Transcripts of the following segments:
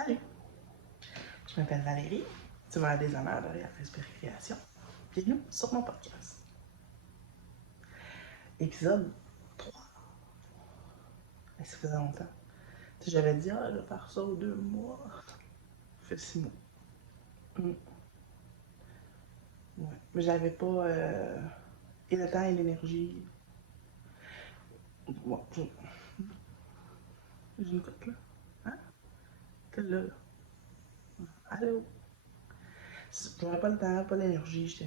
Salut, je m'appelle Valérie, tu vas avoir des honneurs derrière Esprit Création. Bienvenue sur mon podcast. Épisode 3. Ça faisait longtemps. Tu sais, j'avais dit, je vais faire ça aux 2 mois. Ça fait 6 mois. Ouais. Mais j'avais pas et le temps et l'énergie. Bon, j'ai une cote là. Hein? T'es là, là. Allô? J'avais pas le temps, pas l'énergie. Je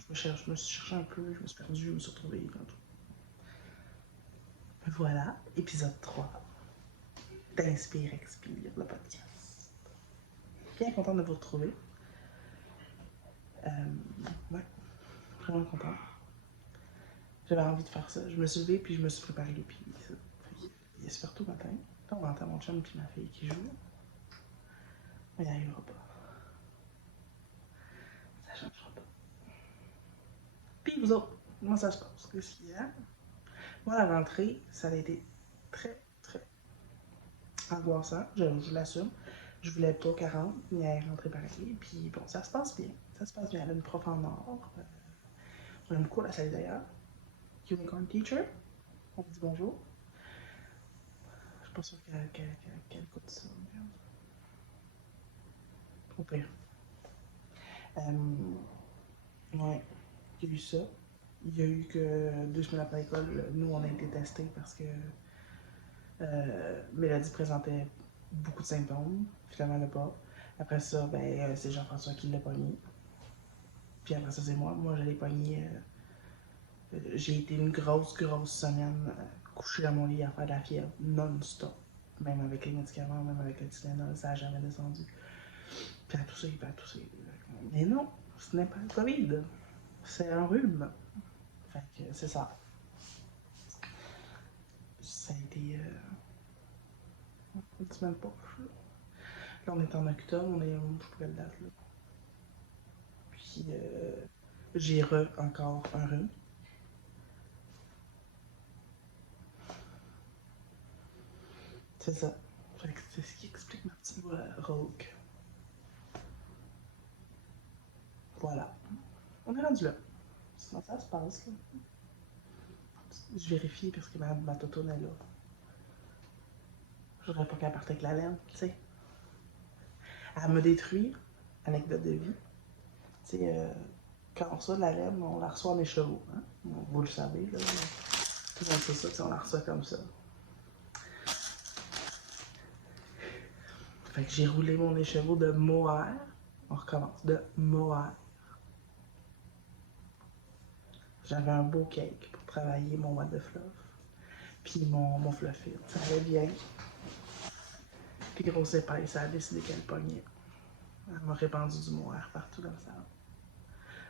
me suis cherché un peu, je me suis perdu, je me suis retrouvé. Voilà, épisode 3 d'Inspire, Expire, le podcast. Bien content de vous retrouver. Ouais, vraiment content. J'avais envie de faire ça. Je me suis levée puis je me suis préparé puis ça. Il est super tôt le matin. Là, on entend mon chum puis ma fille qui joue. Mais il n'arrivera pas. Ça changera pas. Puis vous autres, comment ça se passe? Qu'est-ce qu'il y a? Moi, la rentrée, ça a été très, très angoissant. Je l'assume. Je voulais pas qu'elle rentre, mais elle est rentrée pareil. Puis bon, ça se passe bien. Ça se passe bien. Elle a une prof en or. On aime beaucoup la salle d'ailleurs. Unicorn Teacher. On dit bonjour. Je suis pas sûre qu'elle écoute ça. Au pire. Ouais, il y a eu ça. Il y a eu que 2 semaines après l'école, nous on a été testés parce que Mélodie présentait beaucoup de symptômes. Finalement, elle n'a pas. Après ça, c'est Jean-François qui l'a pogné. Puis après ça, c'est moi. Moi, je l'ai pogné. J'ai été une grosse, grosse semaine couchée dans mon lit à faire de la fièvre non-stop. Même avec les médicaments, même avec le Tylenol, ça n'a jamais descendu. Puis à tousser, puis à tousser. Mais non, ce n'est pas le COVID. C'est un rhume. Fait que c'est ça. Ça a été une semaine poche. Là, on est en octobre, je pourrais le date là. Puis j'ai encore un rhume. C'est ça. Fait que c'est ce qui explique ma petite voix rauque. Voilà. On est rendu là. Sinon, ça se passe là. Je vérifie parce que ma totoune est là. Je voudrais pas qu'elle parte avec la laine, tu sais. Elle me détruit. Anecdote de vie. Tu sais, quand on reçoit de la laine, on la reçoit en écheveau. Hein? Vous le savez, là. Tout le monde sait ça, on la reçoit comme ça. Fait que j'ai roulé mon écheveau de mohair. On recommence. De mohair. J'avais un beau cake pour travailler mon what de fluff. Puis mon fluffy. Ça allait bien. Puis grosse épaisse, ça a décidé qu'elle pognait. Elle m'a répandu du mohair partout dans ça.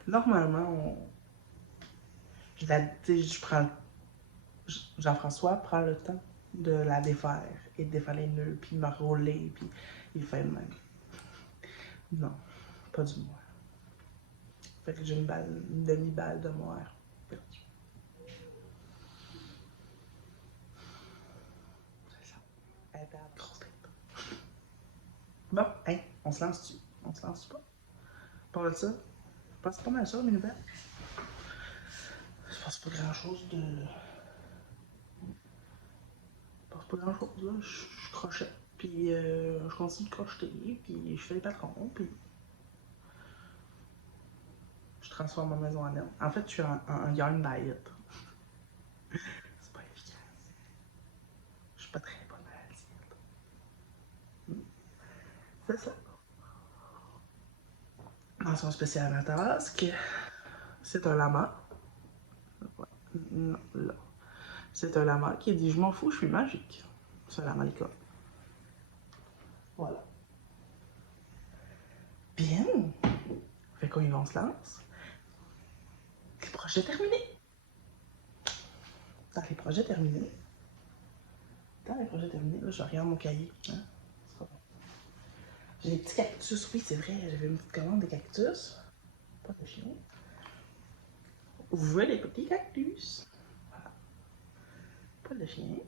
Normalement, je prends. Jean-François prend le temps de la défaire et de défaire les nœuds, puis me rouler, puis il fait le même. Non, pas du mohair. Fait que j'ai une demi-balle de mohair perdue. C'est ça. Elle était à grosse tête. Bon, hein, on se lance-tu? On se lance-tu pas? Parle de ça. Je pense pas mal ça, mes nouvelles. Je pense pas grand-chose de. Je pense pas grand-chose, là. Je crochette, puis je continue de crocheter, puis je fais les patrons, puis je transforme ma maison en laine. En fait, je suis un yarn diet. C'est pas efficace. Je suis pas très bonne à la diète. C'est ça. Mention spéciale à Tarasque. C'est un lama. Non, là. C'est un lama qui dit je m'en fous, je suis magique. C'est un lama licorne. Voilà. Bien. Fait qu'on y va, on se lance. Les projets terminés. Dans les projets terminés. Là, je regarde mon cahier. Hein? J'ai des petits cactus, oui, c'est vrai, j'avais une petite commande de cactus. Pas de chien. Ouvrez les petits cactus. Voilà. Pas de chien.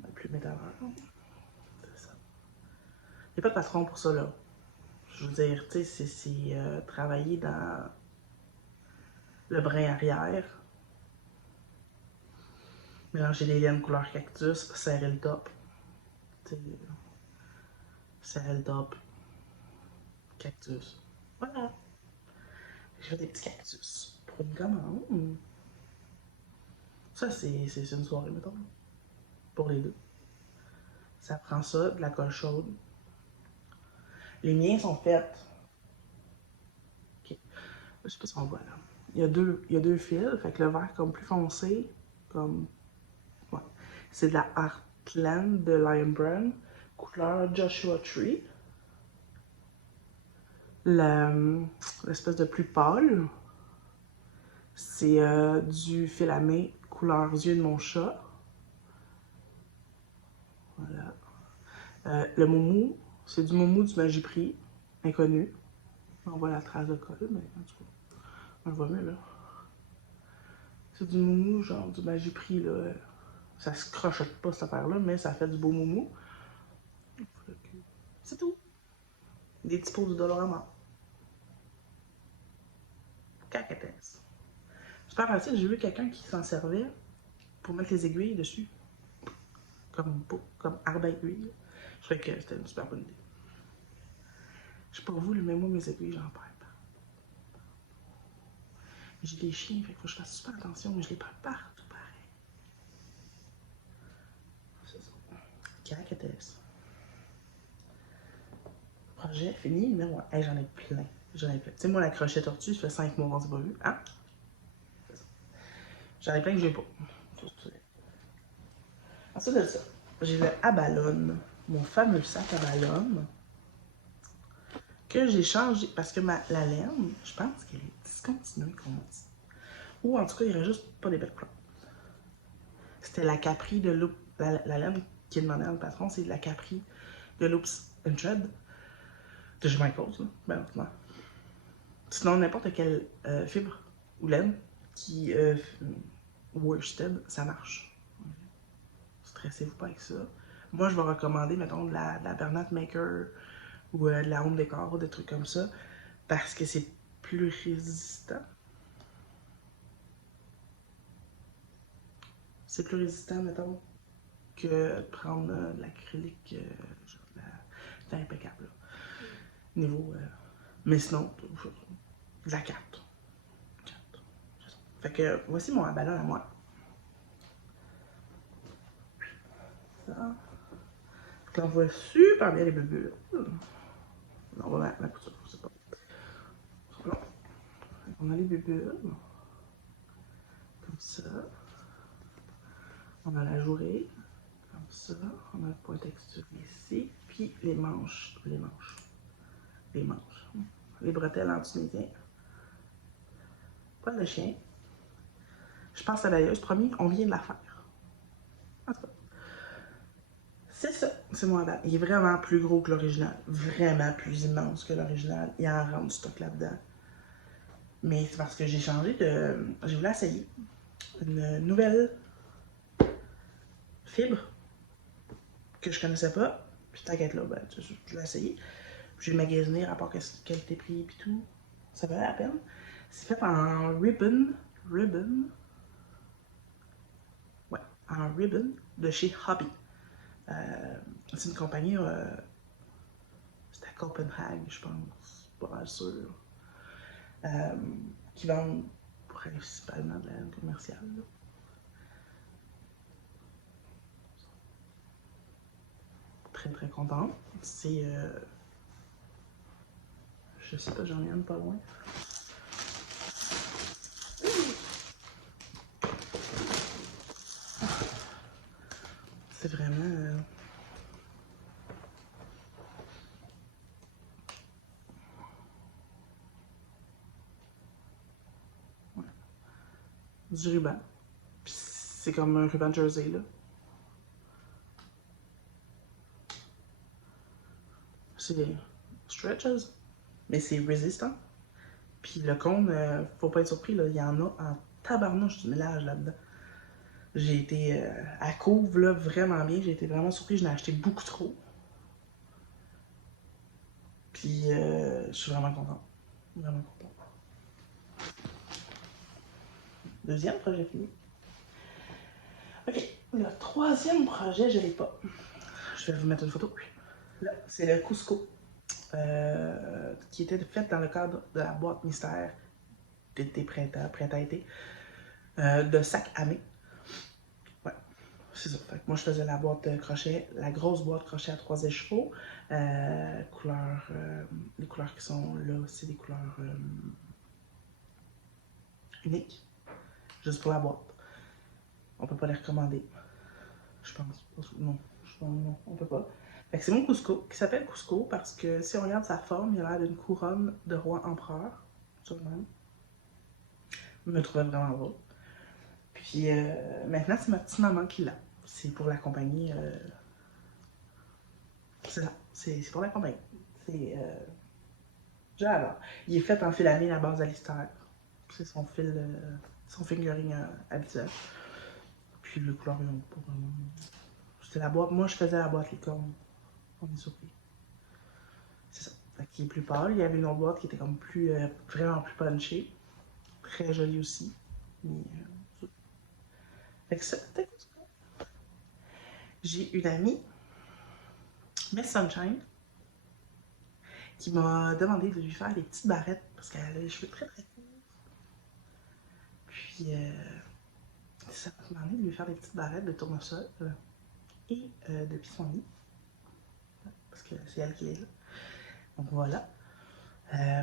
Ma plus métalleur. C'est ça. Il n'y a pas de patron pour ça, là. Je veux dire, tu sais, c'est travailler dans le brin arrière, mélanger des laines couleur cactus, serrer le top. Tu sais, serrer le top, cactus. Voilà. Je fais des petits cactus pour une commande. Ça, c'est une soirée, mettons, pour les deux. Ça prend ça, de la colle chaude. Les miens sont faits. Ok. Je sais pas si on voit là. Il y a deux fils, fait que le vert comme plus foncé, comme. Ouais. C'est de la Heartland de Lion Brand, couleur Joshua Tree. L'espèce de plus pâle, c'est du filamé couleur yeux de mon chat. Voilà. Le moumou, c'est du moumou du Magiprix, inconnu. On voit la trace de colle, mais en tout cas, on le voit mieux là. C'est du moumou, genre du Magiprix, là. Ça se crochette pas cette affaire-là, mais ça fait du beau moumou. C'est tout. Des petits pots de Dolorama. Cacatès. Super facile, j'ai vu quelqu'un qui s'en servait pour mettre les aiguilles dessus. Comme arbre à aiguille. Je trouvais que c'était une super bonne idée. Je sais pas vous, mais moi, mes aiguilles, j'en perds. J'ai des chiens, fait qu'il faut que je fasse super attention, mais je les perds partout pareil. C'est ça. Cacatès. Projet fini, numéro 1. Hey, j'en ai plein. J'en ai plein. Tu sais, moi, la crochet tortue, ça fait 5 mois qu'on s'est pas vu. Hein? C'est ça. J'en ai plein que j'ai pas. Ensuite de ça, j'ai le Abalone, mon fameux sac Abalone, que j'ai changé parce que la laine, je pense qu'elle est discontinuée, qu'on dit. Ou en tout cas, il ne juste pas des belles couleurs. C'était la Capri de Loop. La laine qui est demandée à le patron, c'est la Capri de Loops and Thread de chez Michaels, bien honnêtement. Sinon, n'importe quelle fibre ou laine qui worsted, ça marche. Stressez-vous pas avec ça. Moi, je vais recommander, mettons, de la Bernat Maker ou de la Home Decor, des trucs comme ça, parce que c'est plus résistant. C'est plus résistant, mettons, que de prendre de l'acrylique, genre de impeccable. Là. Niveau. Mais sinon, de la carte. Fait que voici mon ballon à moi. Ça. On voit super bien les bulles. On va mettre la couture, je sais pas. On a les bulles. Comme ça. On a la jourée. Comme ça. On a le point texture ici. Puis les manches. Les bretelles en tunisien. Poil de chien. Je pense à la lailleuse, promis, on vient de la faire. En tout cas. C'est ça, c'est mon Abalone. Il est vraiment plus gros que l'original. Vraiment plus immense que l'original. Il y a un rang du stock là-dedans. Mais c'est parce que j'ai changé de. J'ai voulu essayer une nouvelle fibre que je connaissais pas. Puis t'inquiète là, ben, je l'ai essayé. J'ai magasiné rapport qualité-prix et tout. Ça valait la peine. C'est fait en ribbon. Ouais, en ribbon de chez Hobby. C'est une compagnie. C'est à Copenhague, je pense. Pas mal sûr. Qui vendent principalement de la laine commerciale. Là. Très très content. C'est. Je sais pas, j'en ai un pas loin. C'est vraiment. Ouais. Du ruban. Puis c'est comme un ruban jersey là. C'est des stretches, mais c'est résistant. Puis le cône, faut pas être surpris, là, il y en a en tabarnouche du mélange là-dedans. J'ai été à couvre là, vraiment bien. J'ai été vraiment surpris. J'en ai acheté beaucoup trop. Puis je suis vraiment content. Vraiment content. Deuxième projet fini. Ok, le troisième projet, je l'ai pas. Je vais vous mettre une photo. Là, c'est le Cusco. Qui était fait dans le cadre de la boîte mystère d'été, printemps-été, de sac à main. Ouais, c'est ça. Fait que moi, je faisais la boîte de crochet, la grosse boîte crochet à 3 écheveaux. Les couleurs qui sont là, c'est des couleurs uniques, juste pour la boîte. On peut pas les recommander, je pense. Non, non, on peut pas. Fait que c'est mon Cusco, qui s'appelle Cusco parce que si on regarde sa forme, il a l'air d'une couronne de roi empereur, sur le même. Je me trouvais vraiment beau. Puis maintenant, c'est ma petite maman qui l'a. C'est pour l'accompagner. C'est ça. C'est pour l'accompagner. C'est. J'adore. Il est fait en filamine à base d'Alistair. C'est son fil. Son fingering habituel. Puis le couleur, non, pas vraiment. C'était la boîte. Moi, je faisais la boîte licorne. On est surpris. C'est ça. Fait qu'il est plus pâle. Il y avait une autre boîte qui était comme plus. Vraiment plus punchée. Très jolie aussi. Mais, fait que ça, j'ai une amie, Miss Sunshine, qui m'a demandé de lui faire des petites barrettes parce qu'elle a les cheveux très très courts. Puis ça m'a demandé de lui faire des petites barrettes de tournesol et de pissenlit parce que c'est elle qui est là. Donc voilà. Euh,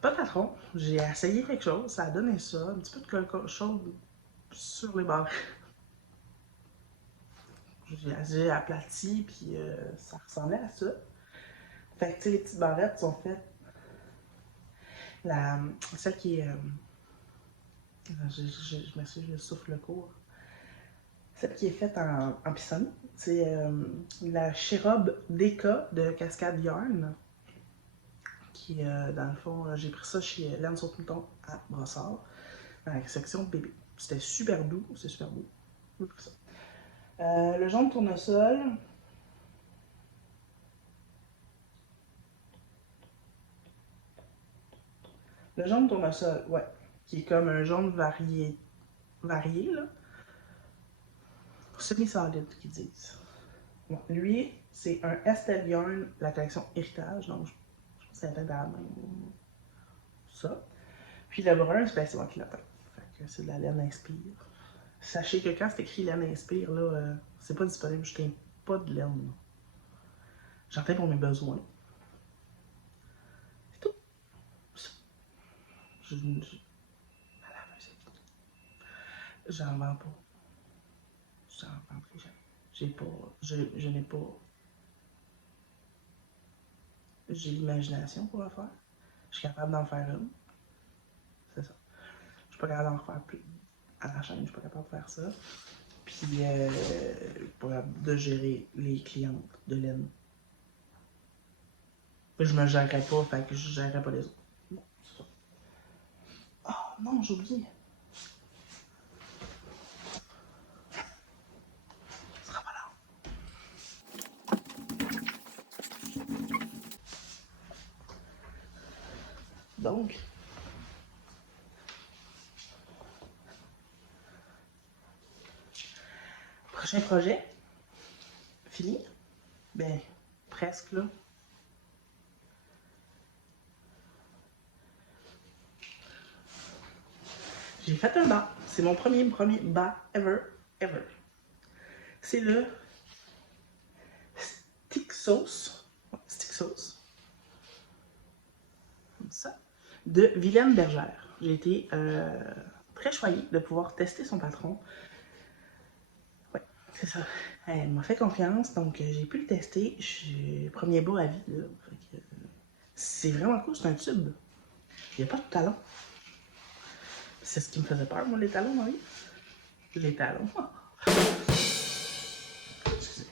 Pas de patron, j'ai essayé quelque chose, ça a donné ça, un petit peu de quelque chose sur les barrettes. J'ai aplati, puis ça ressemblait à ça. Fait que, tu sais, les petites barrettes sont faites. La, celle qui est. Je m'excuse, je souffle le cours. Celle qui est faite en pissenlit, c'est la Chirobe DK de Cascade Yarn. Qui, dans le fond, j'ai pris ça chez Laine sur Mouton à Brossard, dans la section de bébé. C'était super doux, c'est super beau. J'ai pris ça. Le jaune tournesol, le jaune tournesol, ouais, qui est comme un jaune varié là, semi-solide qu'ils disent. Bon, lui, c'est un Estelle Yarn, la collection Héritage, donc je pense que c'est peut-être la même. Ça. Puis le brun, c'est moi qui l'ai peint. Fait que c'est de la laine Inspire. Sachez que quand c'est écrit laine Inspire, là, c'est pas disponible, je teins pas de laine. J'en teins pour mes besoins. C'est tout. Je, je, J'en vends pas. J'en vendrai jamais. J'ai pas. Je n'ai pas. J'ai l'imagination pour le faire. Je suis capable d'en faire une. C'est ça. Je suis pas capable d'en refaire plus. À la chaîne, je suis pas capable de faire ça. Puis, pour de gérer les clientes de laine. Je me gérerais pas, fait que je gérerais pas les autres. Bon, c'est ça. Ah non, j'ai oublié. Ce sera pas là. Donc, prochain projet, fini. Ben, presque là. J'ai fait un bas. C'est mon premier bas ever. C'est le stick sauce. Stick sauce. Comme ça. De Vilaine Bergère. J'ai été très choyée de pouvoir tester son patron. Ouais, c'est ça. Elle m'a fait confiance, donc j'ai pu le tester. Premier bas à vie, là. C'est vraiment cool, c'est un tube. Il n'y a pas de talon. C'est ce qui me faisait peur, moi, les talons, oui. Les talons. Excusez.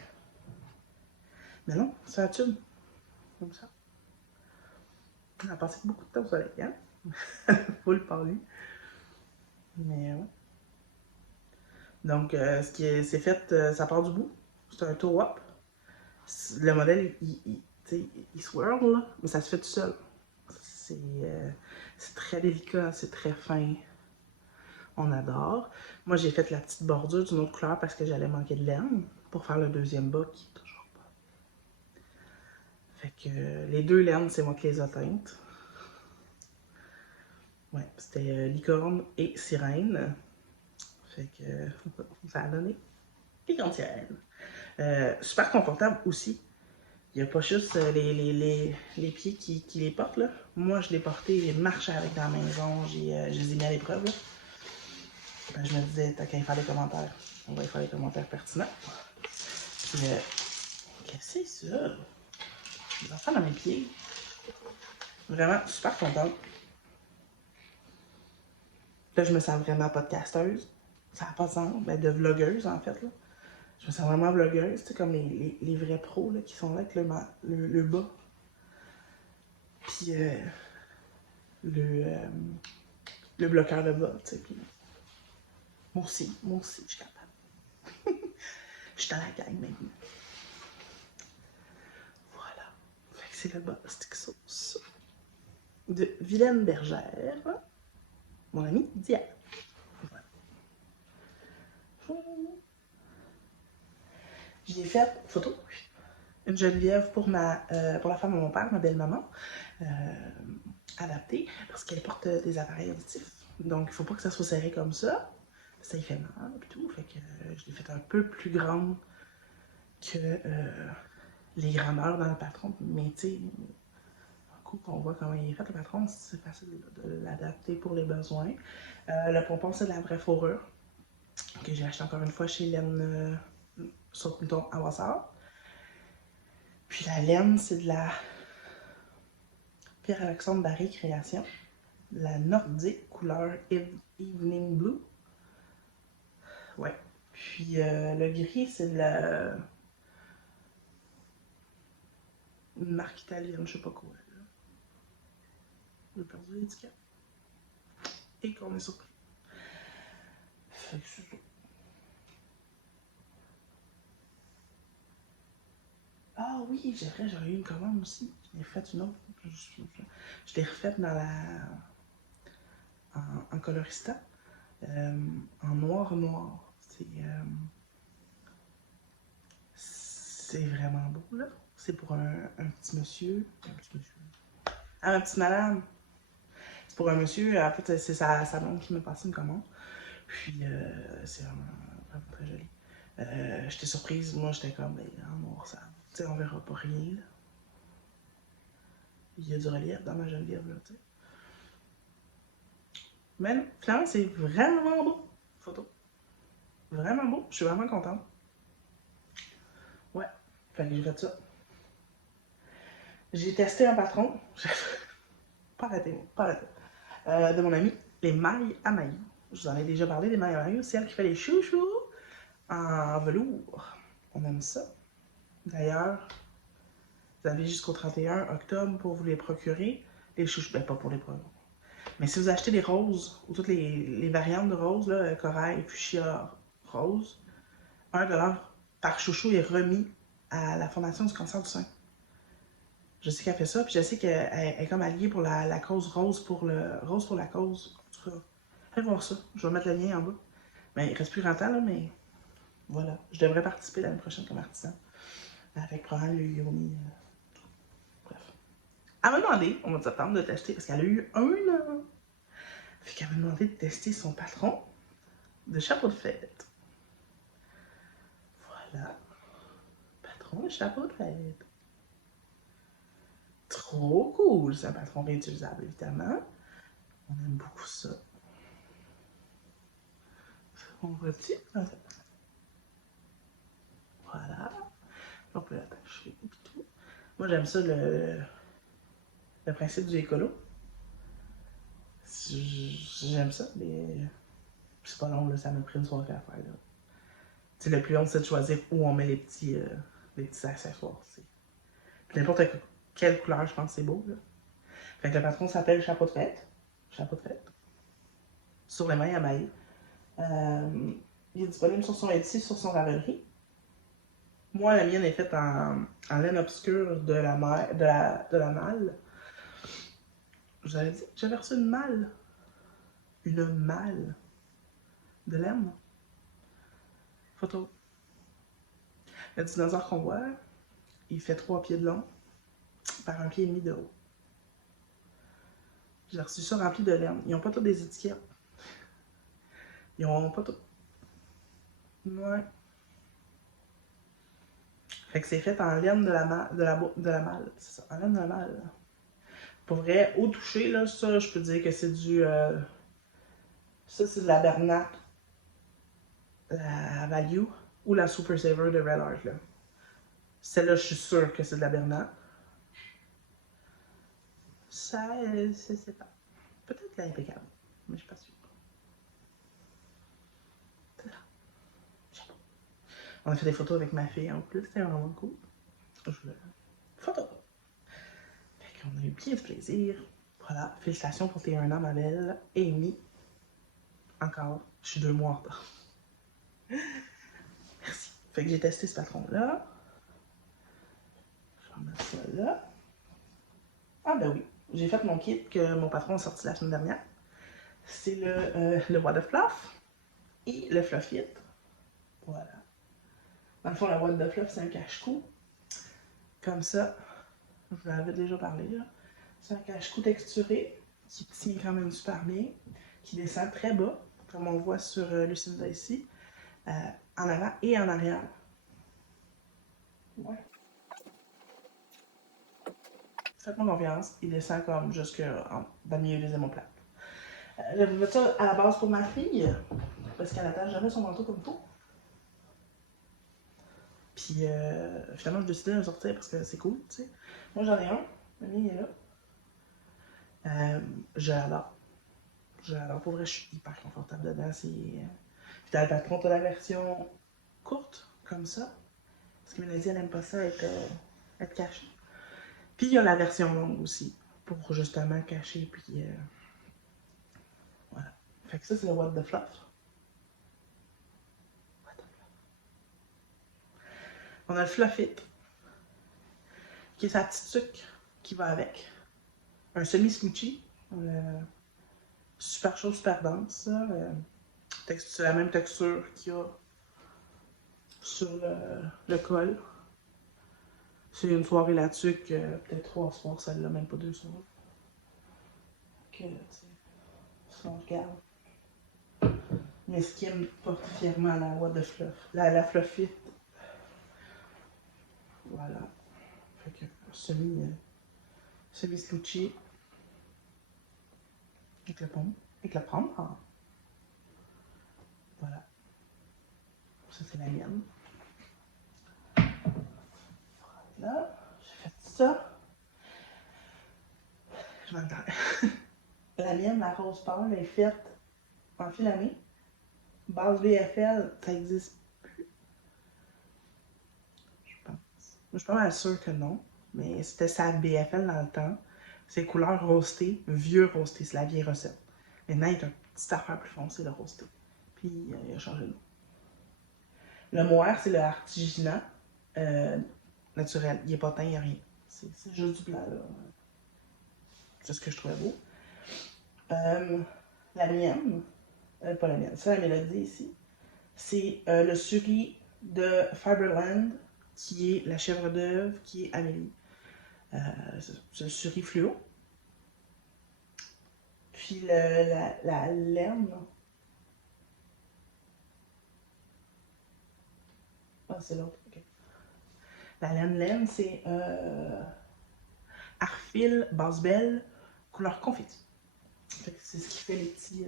Mais non, c'est un tube. Comme ça. On a passé beaucoup de temps au soleil, hein? Faut le parler. Mais ouais. Donc, c'est fait, ça part du bout. C'est un toe-up. Le modèle, il swirl, là, mais ça se fait tout seul. C'est très délicat, c'est très fin. On adore. Moi, j'ai fait la petite bordure d'une autre couleur parce que j'allais manquer de laine pour faire le deuxième bas qui est toujours pas. Fait que les deux laines, c'est moi qui les ai teintes. Ouais, c'était licorne et sirène. Fait que ça a donné licorne-sirène. Super confortable aussi. Il n'y a pas juste les pieds qui les portent, là. Moi, je l'ai porté, j'ai marché avec dans la maison, je les ai mis à l'épreuve, là. Ben, je me disais, t'as qu'à y faire des commentaires. On va y faire des commentaires pertinents. Puis, qu'est-ce que c'est ça? Des enfants dans mes pieds. Vraiment super contente. Là, je me sens vraiment podcasteuse. Ça n'a pas de sens. Ben, de vlogueuse, en fait, là. Je me sens vraiment vlogueuse, tu sais, comme les vrais pros, là, qui sont là avec le bas. Puis, le, euh, le bloqueur de bas, tu sais. Puis, moi aussi, je suis capable. Je suis dans la gang maintenant. Voilà. Fait que c'est le bas stick sauce de Vilaine Bergère, mon ami Diane. Voilà. J'ai fait photo, une Geneviève pour pour la femme de mon père, ma belle-maman, adaptée, parce qu'elle porte des appareils auditifs. Donc, il faut pas que ça soit serré comme ça. Ça y fait mal et tout. Fait que je l'ai fait un peu plus grande que les grandeurs dans le patron. Mais tu sais, un coup qu'on voit comment il est fait le patron, c'est facile de l'adapter pour les besoins. Le pompon, c'est de la vraie fourrure que j'ai acheté encore une fois chez Laine sur Mouton à Wassard. Puis la laine, c'est de la Pierre-Alexandre Barry Création. La nordique couleur Evening Blue. Ouais. Puis le gris, c'est de la une marque italienne, je sais pas quoi. J'ai perdu l'étiquette. Et qu'on est surpris. Fait que c'est ça. Ah oui, c'est vrai, j'aurais eu une commande aussi. J'en ai fait une autre. Je l'ai refaite dans en colorista. En noir. C'est vraiment beau, là. C'est pour un petit monsieur. Un petit monsieur. Ah, ma petite madame. C'est pour un monsieur. En fait, c'est sa blonde qui m'a passé une commande. Puis, c'est vraiment très joli. J'étais surprise. Moi, j'étais comme, ben, en noir, ça. Tu sais, on verra pas rien, là. Il y a du relief dans ma Geneviève, là, tu sais. Mais non, finalement, c'est vraiment beau. Photo. Vraiment beau. Je suis vraiment contente. Ouais. Fait que j'ai fait ça. J'ai testé un patron. Pas arrêté, pas arrêté. De mon ami, les mailles à maillots. Je vous en ai déjà parlé des mailles à maillots. C'est elle qui fait les chouchous en velours. On aime ça. D'ailleurs, vous avez jusqu'au 31 octobre pour vous les procurer. Les chouchous, ben pas pour les procurer. Mais si vous achetez des roses, ou toutes les variantes de roses, là, corail, fuchsia, rose, 1$ par chouchou est remis à la Fondation du cancer du sein. Je sais qu'elle fait ça, puis je sais qu'elle est comme alliée pour la cause Rose pour la cause. En tout cas, allez voir ça. Je vais mettre le lien en bas. Mais il reste plus grand temps, là, mais voilà. Je devrais participer l'année prochaine comme artisan. Avec probablement le Yomi. Bref. Elle m'a demandé, au mois de septembre, de tester, parce qu'elle a eu 1 an. Fait qu'elle m'a demandé de tester son patron de chapeau de fête. Voilà. Patron de chapeau de fête. Trop cool. C'est un patron réutilisable, évidemment. On aime beaucoup ça. On voit-tu? Voilà. On peut l'attacher et tout. Moi, j'aime ça, le principe du écolo. J'aime ça, mais c'est pas long, là, ça m'a pris une soirée à faire. Là. Le plus long, c'est de choisir où on met les petits accessoires. Puis n'importe quelle couleur, je pense que c'est beau. Là. Fait que le patron s'appelle Chapeau de fête. Chapeau de fête. Sur les mailles à mailles. Il est disponible sur son Etsy, sur son Ravelry. Moi, la mienne est faite en laine obscure de la malle. Je vous avais dit que j'avais reçu une malle. Une malle de laine. Photo. Le dinosaure qu'on voit, il fait 3 pieds de long par 1 pied et demi de haut. J'ai reçu ça rempli de laine. Ils n'ont pas toutes des étiquettes. Ils n'ont pas tout. Ouais. Fait que c'est fait en laine de la malle. C'est ça, en laine de la malle. Pour vrai, au toucher, là, ça, je peux dire que c'est du. Ça, c'est de la Bernat, la Value, ou la Super Saver de Red Art, là. Celle-là, je suis sûre que c'est de la Bernat. Ça, c'est pas. Peut-être l'impeccable, mais je suis pas sûre. C'est ça. On a fait des photos avec ma fille en plus, c'était vraiment cool. Je voulais. Photo! Fait qu'on a eu bien du plaisir. Voilà, félicitations pour tes 1 an, ma belle. Amy. Encore, je suis 2 mois en retard. Merci. Fait que j'ai testé ce patron-là. Je vais remettre ça là. Ah ben oui, j'ai fait mon kit que mon patron a sorti la semaine dernière. C'est le What the Fluff et le Fluff It. Voilà. Dans le fond, le What the Fluff, c'est un cache-cou. Comme ça, je vous en avais déjà parlé, là. C'est un cache-cou texturé qui tient quand même super bien, qui descend très bas, comme on voit sur Lucinda ici, en avant et en arrière. Ouais. Faites-moi confiance, il descend comme jusque dans le milieu des omoplates. J'avais fait ça à la base pour ma fille, parce qu'elle attache jamais son manteau comme il faut. Puis finalement, je décidé de le sortir parce que c'est cool, tu sais. Moi, j'en ai un, le mien est là. Je l'adore. Je l'adore. Pour vrai, je suis hyper confortable dedans. Puis t'as le patron, t'as la version courte, comme ça. Parce que Mélodie, elle aime pas ça être cachée. Puis il y a la version longue aussi, pour justement cacher, puis voilà. Fait que ça, c'est le What the Fluff. What the Fluff. On a le Fluff It, qui est sa petite tuque qui va avec. Un semi-slouchy. Super chaud, super dense. C'est la même texture qu'il y a sur le col. C'est une soirée là-dessus que peut-être 3 soirs, celle-là, même pas 2 soirs. Que, si on regarde. Mais ce qui me porte fièrement la What the Fluff. La Fluff It. Voilà. Fait que semi-slouchy. Avec le pomme. Avec la pomme. Ah. Voilà. Ça, c'est la mienne. Là, j'ai fait ça. Je vais le La mienne, la rose pâle, est faite en filamé. Base BFL, ça existe plus, je pense. Je suis pas mal sûre que non, mais c'était sa BFL dans le temps. C'est couleur roasté, vieux roasté, c'est la vieille recette. Maintenant, il est un petit affaire plus foncé, le roasté. Puis, il a changé de nom. Le mohair, c'est le artisanat naturel. Il n'est pas teint, il n'y a rien. C'est juste du blanc, là. C'est ce que je trouvais beau. La mienne, pas la mienne, c'est la mélodie ici. C'est le suri de Fiberland, qui est la chèvre d'œuvre, qui est Amélie. C'est le suri fluo. Puis la laine. Ah, c'est l'autre, ok. La laine, c'est Arfil, base belle, couleur confetti. C'est ce qui fait les petits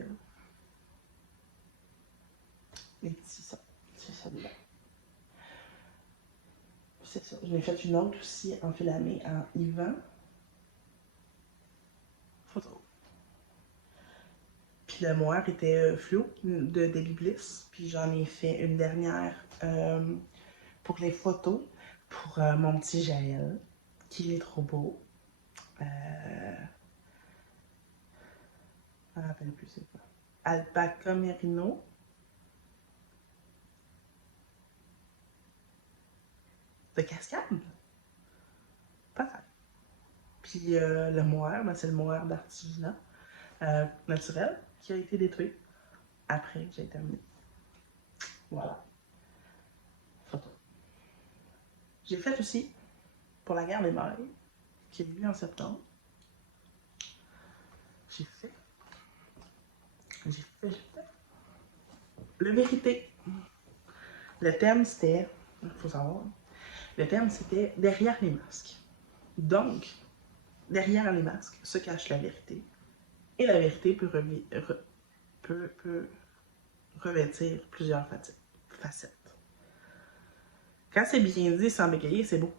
ça. C'est ça dedans. C'est ça. J'en ai fait une autre aussi enfillamée en Yvan. Photo. Puis le moire était fluo de Daily Bliss. Puis j'en ai fait une dernière pour les photos pour mon petit Jaël, qui est trop beau. Je me rappelle plus c'est quoi. Alpaca Merino. de cascade. Peut-être. Puis le mohair, ben, c'est le mohair d'artisanat naturel qui a été détruit après que j'ai terminé. Voilà. Photo. J'ai fait aussi pour la guerre des mailles, qui est venue en septembre. J'ai fait. Le vérité. Le thème, c'était. Il faut savoir. Le thème, c'était derrière les masques. Donc, derrière les masques se cache la vérité. Et la vérité peut revêtir plusieurs facettes. Quand c'est bien dit sans bégayer, c'est beau.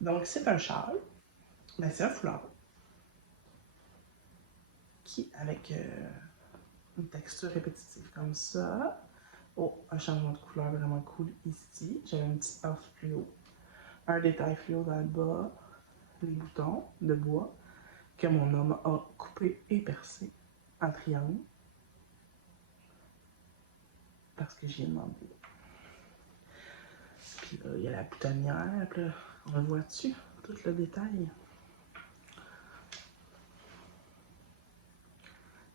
Donc, c'est un châle, mais c'est un foulard qui, avec une texture répétitive comme ça, oh, un changement de couleur vraiment cool ici. J'avais un petit off fluo, un détail fluo dans le bas, les boutons de bois que mon homme a coupé et percé en triangle parce que j'y ai demandé. Puis là, il y a la boutonnière, puis là, on le voit dessus, tout le détail.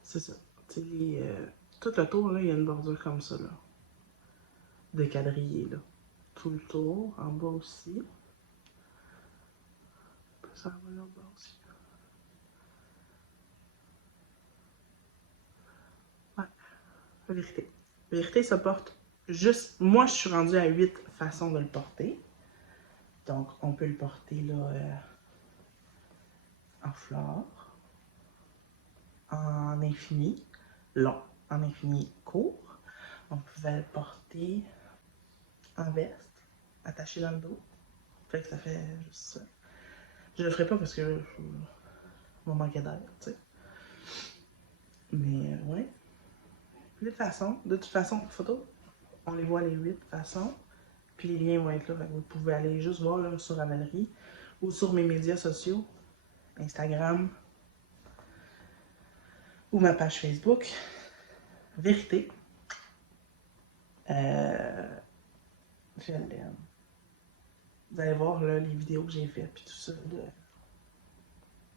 C'est ça. Tout le tour, là, il y a une bordure comme ça, là. De quadrillé, là. Tout le tour, en bas aussi. Ça va là bas aussi. Ouais, la vérité. La vérité se porte juste. Moi, je suis rendue à 8 façons de le porter. Donc, on peut le porter, là, en flore, en infini, long, en infini, court. On pouvait le porter en veste, attaché dans le dos. Fait que ça fait juste ça. Je le ferai pas parce que je vais manquer d'air, tu sais. Mais ouais. 8 façons. De toute façon, photo, on les voit les 8 façons. Puis les liens vont être là. Fait que vous pouvez aller juste voir là, sur Ravelry ou sur mes médias sociaux, Instagram ou ma page Facebook. Vérité. Je l'aime. Vous allez voir là, les vidéos que j'ai faites, puis tout ça.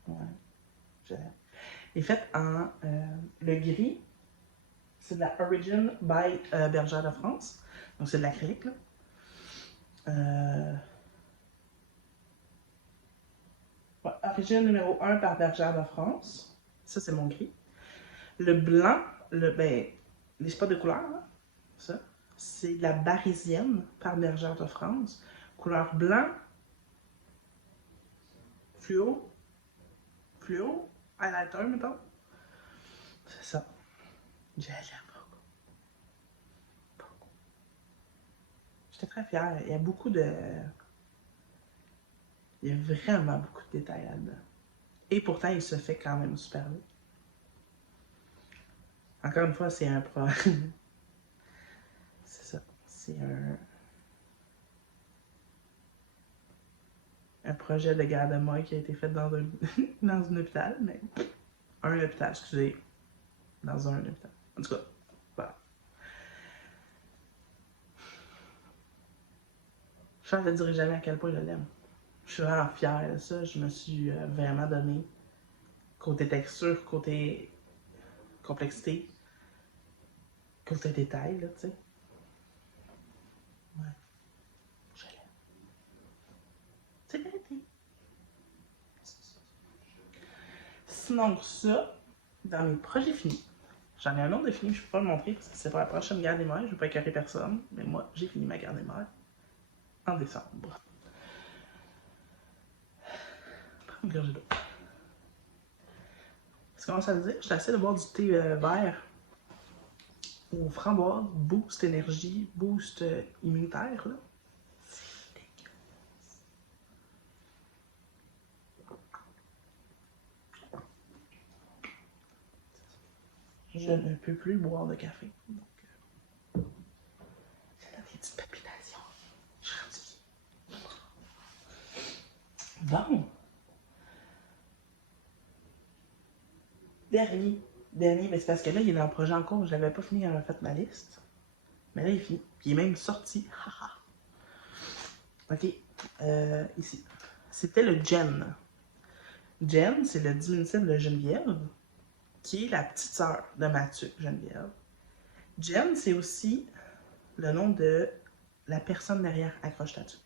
Ouais, je l'aime. Il est fait en le gris. C'est de la Origin by Bergère de France. Donc c'est de l'acrylique là. Ouais, Origin numéro 1 par Bergère de France. Ça c'est mon gris. Le blanc, les spots de couleur, là, ça, c'est de la Barisienne par Bergère de France. Couleur blanc, fluo, highlighter, mettons. C'est ça. J'aime beaucoup. Beaucoup. J'étais très fière. Il y a beaucoup de. Il y a vraiment beaucoup de détails là-dedans. Et pourtant, il se fait quand même super bien. Encore une fois, c'est un c'est ça. C'est un projet de garde de moi qui a été fait dans un, dans un hôpital, mais un hôpital, excusez, dans un hôpital. En tout cas, voilà. Je ne dirai jamais à quel point je l'aime. Je suis vraiment fière de ça. Je me suis vraiment donné côté texture, côté complexité, côté détail, là, tu sais. Ouais, je l'aime. C'est vérité. Sinon, ça, dans mes projets finis, j'en ai un autre de fini, je ne peux pas le montrer parce que c'est pour la prochaine guerre des mers, je ne veux pas écœurer personne, mais moi, j'ai fini ma guerre des mers en décembre. Prends une gorgée d'eau. Parce que comment ça veut dire? J'essaie de boire du thé vert aux framboises, boost énergie, boost immunitaire, là. C'est dégueulasse. Je ne peux plus boire de café. Donc, ça donne des petites palpitations. Je suis rendue. Bon. Dernier, mais c'est parce que là, il est dans le projet en cours. Je l'avais pas fini, j'avais fait ma liste. Mais là, il est fini. Puis il est même sorti. Haha. Ok. Ici. C'était le Jen. Jen, c'est le diminutif de Geneviève, qui est la petite sœur de Mathieu, Geneviève. Jen, c'est aussi le nom de la personne derrière Accroche ta tuque.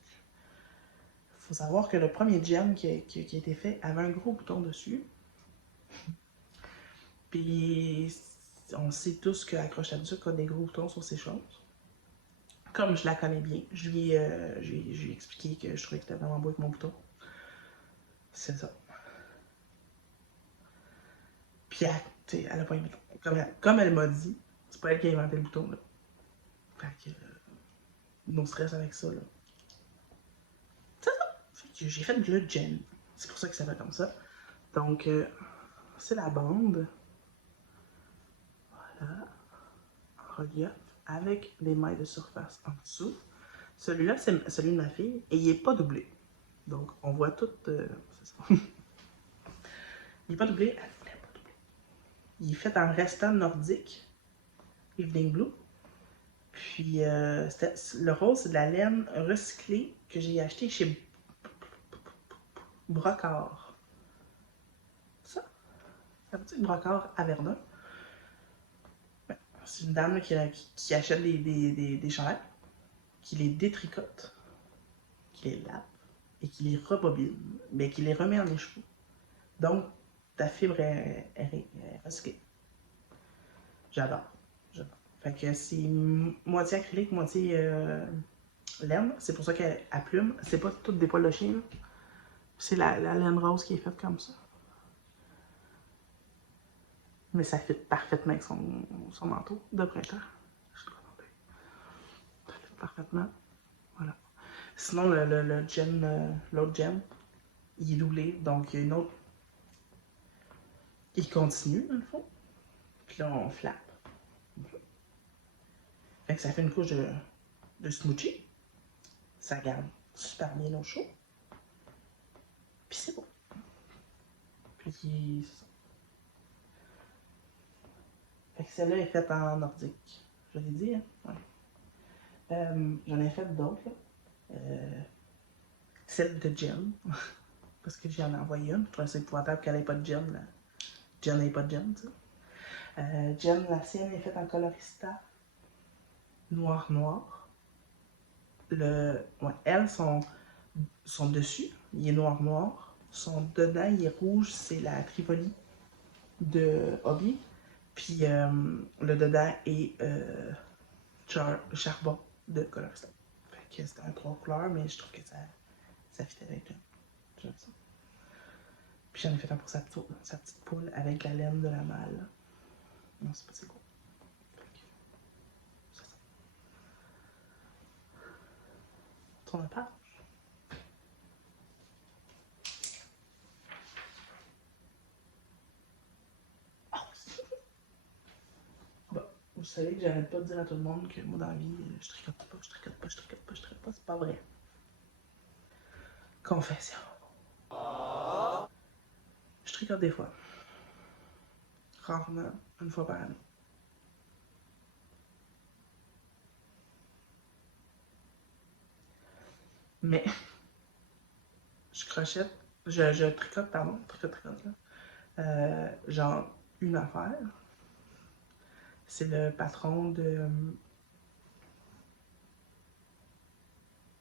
Il faut savoir que le premier Jen qui a été fait avait un gros bouton dessus. Puis on sait tous que Accroche ta tuque a des gros boutons sur ses choses. Comme je la connais bien, je lui ai expliqué que je trouvais que c'était vraiment beau avec mon bouton. C'est ça. Puis elle a pas aimé. Comme elle m'a dit, c'est pas elle qui a inventé le bouton. Là. Fait que, no stress avec ça. Là. C'est ça. Fait que j'ai fait le Jen. C'est pour ça que ça fait comme ça. Donc, c'est la bande. Voilà. En relief. Avec des mailles de surface en dessous. Celui-là, c'est celui de ma fille. Et il n'est pas doublé. Donc, on voit tout. C'est ça. Il n'est pas doublé. Elle voulait pas doubler. Il est fait en restant nordique. Evening Blue. Puis, le rose, c'est de la laine recyclée que j'ai acheté chez Brocard. Ça? Ça veut dire Brocard à Verdun? Ouais. C'est une dame qui achète des chandails, qui les détricote, qui les lave et qui les rebobine, mais qui les remet en écheveau. Donc, ta fibre est recyclée. J'adore. J'adore. Fait que c'est moitié acrylique, moitié laine. C'est pour ça qu'elle plume. C'est pas toutes des poils de chien. C'est la laine rose qui est faite comme ça. Mais ça fit parfaitement avec son manteau de printemps. Je suis trop contente. Ça fit parfaitement. Voilà. Sinon, le gem, l'autre gem, il est doublé. Donc, il y a une autre. Il continue, dans le fond. Puis là, on flappe. Fait que ça fait une couche de smoothie. Ça garde super bien au chaud. Puis c'est bon. Puis c'est ça. Fait que celle-là est faite en nordique. Je l'ai dit, hein? Ouais. J'en ai fait d'autres, là. Celle de Jen. Parce que j'en ai envoyé une. Je trouvais ça épouvantable qu'elle n'ait pas de Jen. Là. Jen n'ait pas de Jen, tu sais. Jen, la sienne est faite en colorista noir. Elle, son dessus, il est noir. Son dedans, il est rouge. C'est la Trivoli de Hobby. Puis le dedans est charbon de colorista. Fait que c'était un 3 couleurs, mais je trouve que ça fit avec elle. J'aime ça. Puis j'en ai fait un pour sa petite poule avec la laine de la malle. Non, c'est pas c'est quoi. C'est ça. Tourne la page. Oh, bon, vous savez que j'arrête pas de dire à tout le monde que moi dans la vie, je tricote pas. C'est pas vrai. Confession. Je tricote des fois. Rarement, une fois par année. Mais je crochette, je tricote, pardon, tricote, là. Genre, une affaire. C'est le patron de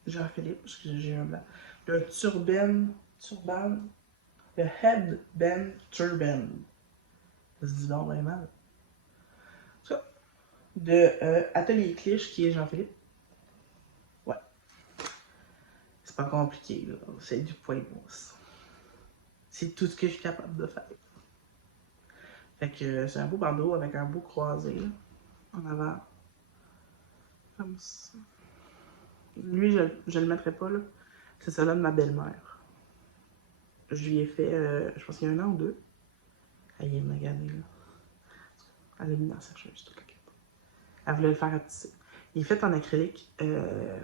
Jean-Philippe, parce que j'ai un blanc. Le turban, le headband turban. Ça se dit donc vraiment. Ça. De Atelier Cliche, qui est Jean-Philippe. Ouais. C'est pas compliqué, là. C'est du poil mousse. C'est tout ce que je suis capable de faire. Fait que c'est un beau bandeau avec un beau croisé, là, en avant. Comme ça. Lui, je le mettrai pas, là. C'est celui-là de ma belle-mère. Je lui ai fait, je pense qu'il y a un an ou deux. Elle est maganée, là. Elle l'a mis dans sa chemise, toute la quête. Elle voulait le faire à tisser. Il est fait en acrylique. Je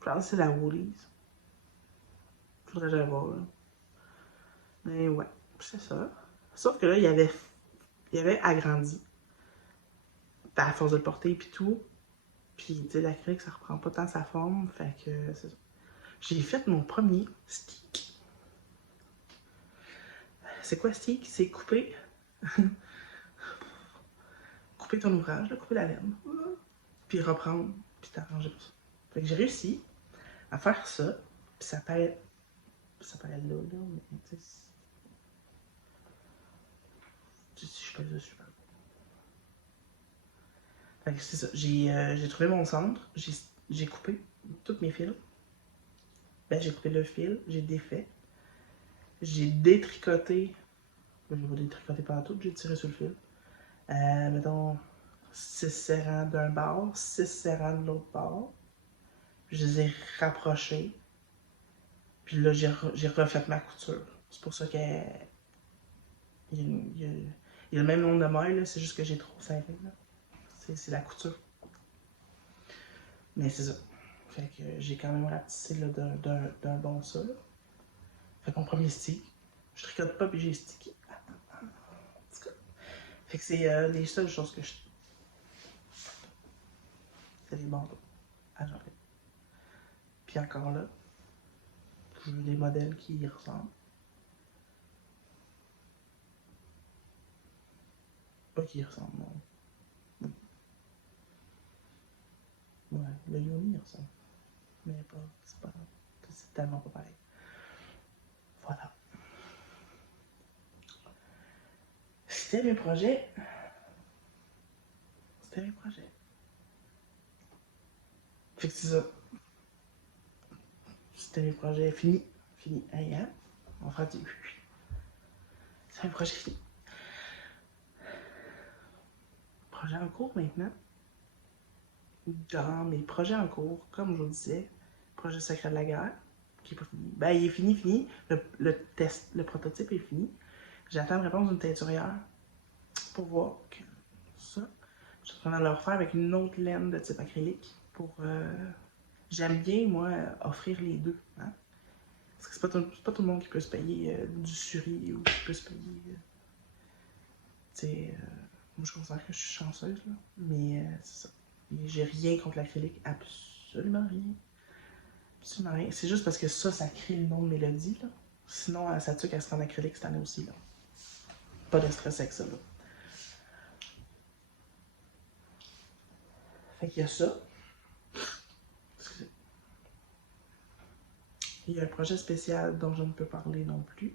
pense que c'est la Woolies. Faudrait que j'aille voir, là. Mais ouais, c'est ça. Sauf que là, il avait agrandi. à force de le porter puis tout. Puis, tu sais, l'acrylique, ça reprend pas tant sa forme. Fait que c'est ça. J'ai fait mon premier stick. C'est quoi stick? C'est couper. Couper ton ouvrage, là, couper la laine. Puis reprendre, puis t'arranger pour ça. Fait que j'ai réussi à faire ça. Puis ça paraît. Ça paraît là, mais tu sais. Si je pèse dessus, pas. Fait que c'est ça. J'ai trouvé mon centre. J'ai coupé tous mes fils. Ben, j'ai coupé le fil, j'ai défait. J'ai détricoté. Ben, j'ai pas détricoté partout, j'ai tiré sur le fil. Mettons 6 serrants d'un bord, 6 serrants de l'autre bord. Puis je les ai rapprochés. Puis là, j'ai refait ma couture. C'est pour ça qu'il y a, il y a- il y a le même nombre de mailles, c'est juste que j'ai trop serré. C'est la couture. Mais c'est ça. Fait que j'ai quand même ratissé d'un bon ça. Là. Fait que mon premier stick, je tricote pas puis j'ai stické. Fait que c'est les seules choses que je. C'est les bandeaux à janvier. Puis encore là, je veux des modèles qui y ressemblent. Pas qui y ressemblent, non. Ouais, le Yoni y ressemble. Mais pas. C'est pas. C'est tellement pas pareil. Voilà. C'était mes projets. C'était mes projets. Fait que c'est ça. C'était mes projets finis. Fini. Hey, hein? On fera du. C'est mes projets finis. Projet en cours maintenant. Dans mes projets en cours, comme je vous disais, projet secret de la guerre, qui est pas fini. Ben, il est fini. Le test, le prototype est fini. J'attends la réponse d'une teinturière pour voir que ça. Je suis en train de le refaire avec une autre laine de type acrylique pour. J'aime bien, moi, offrir les deux. Hein? Parce que c'est pas tout le monde qui peut se payer du suri ou qui peut se payer. Tu sais, moi je considère que je suis chanceuse, là. Mais c'est ça. Et j'ai rien contre l'acrylique, absolument rien. Absolument rien. C'est juste parce que ça crée le nom de mélodie, là. Sinon, ça tue qu'elle se en acrylique cette année aussi, là. Pas de stress avec ça, là. Fait qu'il y a ça. Excusez. Il y a un projet spécial dont je ne peux parler non plus,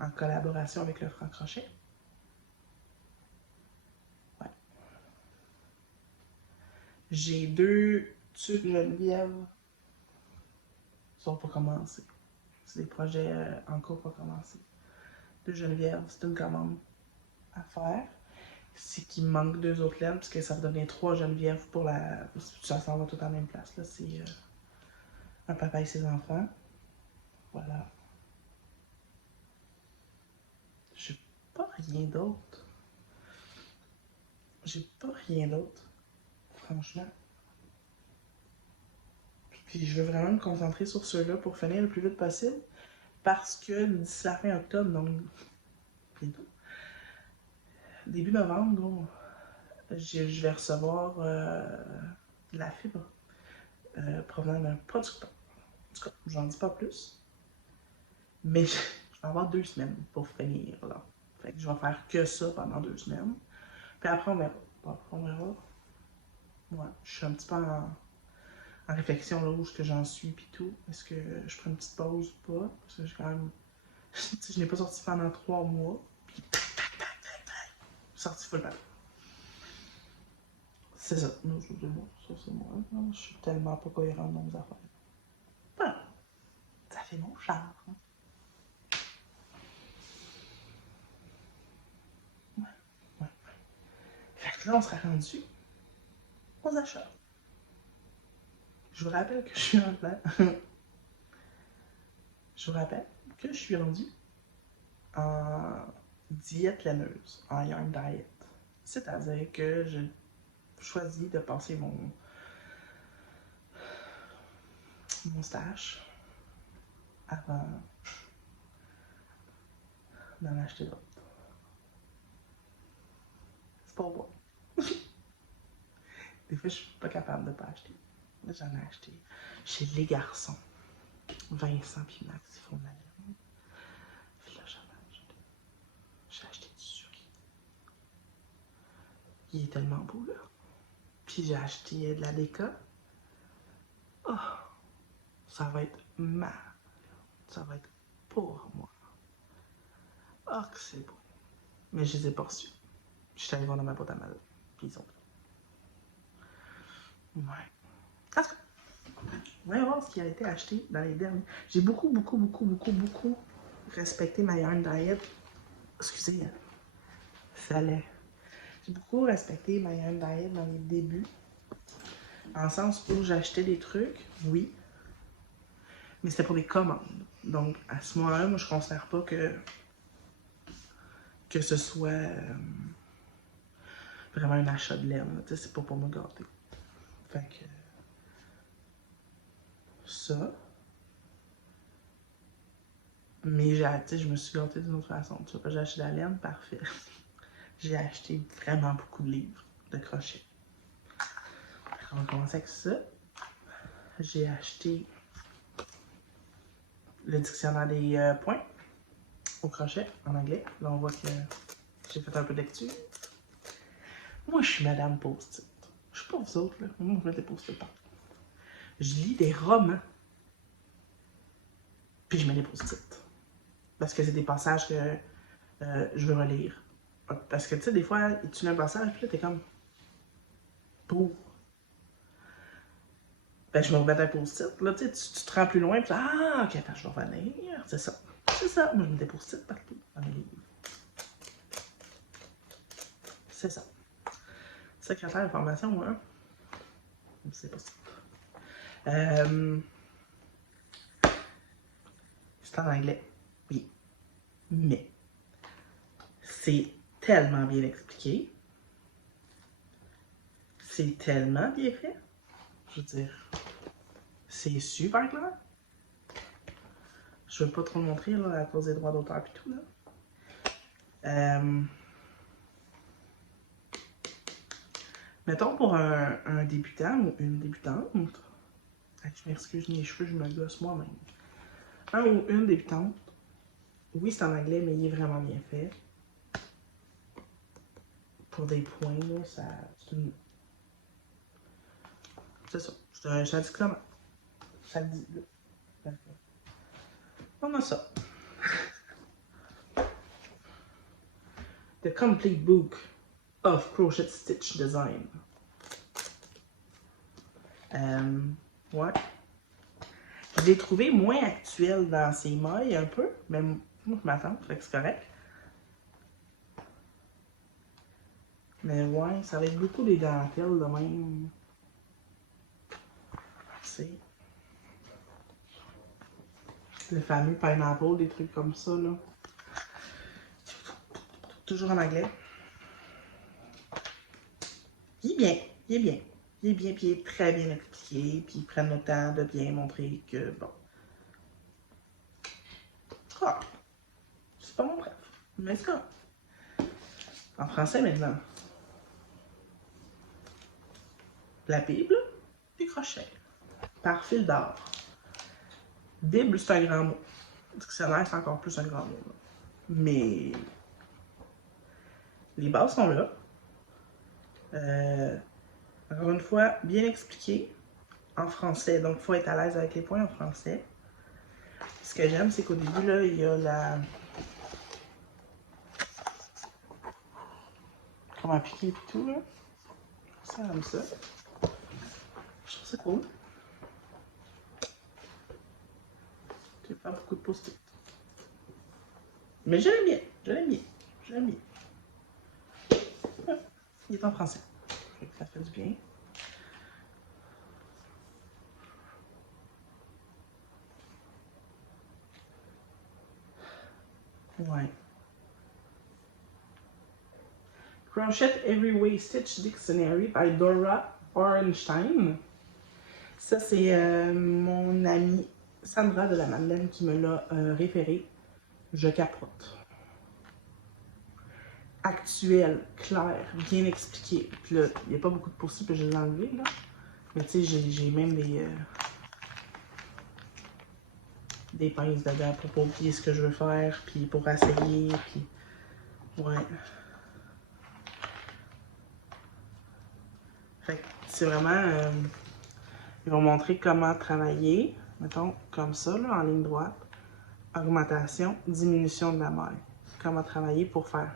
en collaboration avec le Franc Crochet. Ouais. J'ai 2 tubes Geneviève qui sont pas commencés. C'est des projets en cours pas commencés. 2 Geneviève, c'est une commande à faire. C'est qu'il me manque 2 autres laines, parce que ça va donner 3 Geneviève pour la. Ça s'en va tout en même place. Là. C'est un papa et ses enfants. Voilà. J'ai pas rien d'autre. J'ai pas rien d'autre. Franchement. Puis je veux vraiment me concentrer sur ceux-là pour finir le plus vite possible. Parce que d'ici la fin octobre, donc bientôt, début novembre, je vais recevoir de la fibre provenant d'un producteur. En tout cas, j'en dis pas plus. Mais je vais avoir 2 semaines pour finir là. Fait que je vais faire que ça pendant 2 semaines. Puis après, on verra. Après, on verra. Ouais, je suis un petit peu en réflexion là où est-ce que j'en suis puis tout. Est-ce que je prends une petite pause ou pas? Parce que j'ai quand même. Je n'ai pas sorti pendant 3 mois. Puis sorti full back. C'est ça. Non, je dis moi. Ça, c'est moi. Non, je suis tellement pas cohérent dans mes affaires. Voilà. Ça fait mon charme. Ouais, ouais. Fait que là, on sera rendu aux achats. Je vous rappelle que je suis en plan. Je vous rappelle que je suis rendu en diète laineuse, en Young Diet. C'est-à-dire que je choisis de passer mon stage avant d'en acheter d'autres. C'est pas moi. Des fois, je suis pas capable de pas acheter. Là, j'en ai acheté chez Les Garçons. Vincent puis Max, ils font de la laine. Puis là, j'en ai acheté. J'ai acheté du sucre. Il est tellement beau, là. Puis j'ai acheté de la déca. Oh, ça va être mal. Ça va être pour moi. Oh, que c'est beau. Mais je les ai pas reçus. Je suis allée voir dans ma boîte à mal. Puis ils sont là. Ouais. En tout cas, on va voir ce qui a été acheté dans les derniers. J'ai beaucoup respecté ma Yarn Diet. Excusez, fallait. J'ai beaucoup respecté ma Yarn Diet dans les débuts. En sens où j'achetais des trucs, oui. Mais c'était pour des commandes. Donc, à ce moment-là, moi, je considère pas que ce soit vraiment un achat de laine. C'est pas pour me gâter. Fait que ça. Mais je me suis gâtée d'une autre façon. Tu vois, j'ai acheté de la laine, parfait. J'ai acheté vraiment beaucoup de livres de crochet. On va commencer avec ça. J'ai acheté le dictionnaire des points au crochet en anglais. Là, on voit que j'ai fait un peu de lecture. Moi, je suis Madame Post-it. Je suis pas vous autres, là. Moi, je mets des post-it partout. Je lis des romans. Puis je mets des post-it. Parce que c'est des passages que je veux relire. Parce que, tu sais, des fois, tu lis un passage, puis là, t'es comme... Pour. Ben, je me remets un post-it. Là, tu sais, tu te rends plus loin, puis là, ah, ok, attends, je vais revenir. C'est ça. C'est ça. Moi, je mets des post-it partout dans mes livres. C'est ça. Secrétaire d'information, hein? C'est pas ça. C'est en anglais. Oui. Mais c'est tellement bien expliqué. C'est tellement bien fait. Je veux dire, c'est super clair. Je veux pas trop le montrer là, à cause des droits d'auteur et tout. Là. Mettons pour un débutant ou une débutante. Je m'excuse, mes cheveux, je me gosse moi-même. Un ou une débutante. Oui, c'est en anglais, mais il est vraiment bien fait. Pour des points, là, ça. C'est ça. C'est un dictionnaire. Ça le dit, là. On a ça. The Complete Book of Crochet Stitch Design. Ouais. Je l'ai trouvé moins actuel dans ses mailles un peu, mais moi je m'attends, fait que c'est correct. Mais ouais, ça va être beaucoup des dentelles de même. C'est le fameux pineapple, des trucs comme ça là. Toujours en anglais. Il est bien, il est bien. Il est bien, puis il est très bien expliqué, puis ils prennent le temps de bien montrer que, bon. Ah, c'est pas mon bref, mais c'est ça. En français maintenant. La Bible, puis crochet. Par fil d'or. Bible, c'est un grand mot. Dictionnaire, c'est encore plus un grand mot. Là. Mais les bases sont là. Encore une fois, bien expliqué en français. Donc, il faut être à l'aise avec les points en français. Ce que j'aime, c'est qu'au début, là, il y a la... Comment appliquer et tout, là. Ça, j'aime ça. Je trouve ça cool. Je vais faire beaucoup de post-it. Mais je l'aime bien. Je l'aime bien. Je l'aime bien. Ah, il est en français. Ça fait du bien. Ouais. Crochet Every Way Stitch Dictionary by Dora Orenstein. Ça, c'est mon amie Sandra de la Madeleine qui me l'a référé. Je capote. actuel, clair, bien expliqué. Puis là, il n'y a pas beaucoup de poursuites, puis je l'ai enlevé, là. Mais tu sais, j'ai même des pinces dedans pour pas oublier ce que je veux faire, puis pour essayer, puis... Ouais. Fait que c'est vraiment... ils vont montrer comment travailler, mettons, comme ça, là, en ligne droite. Augmentation, diminution de la maille. Comment travailler pour faire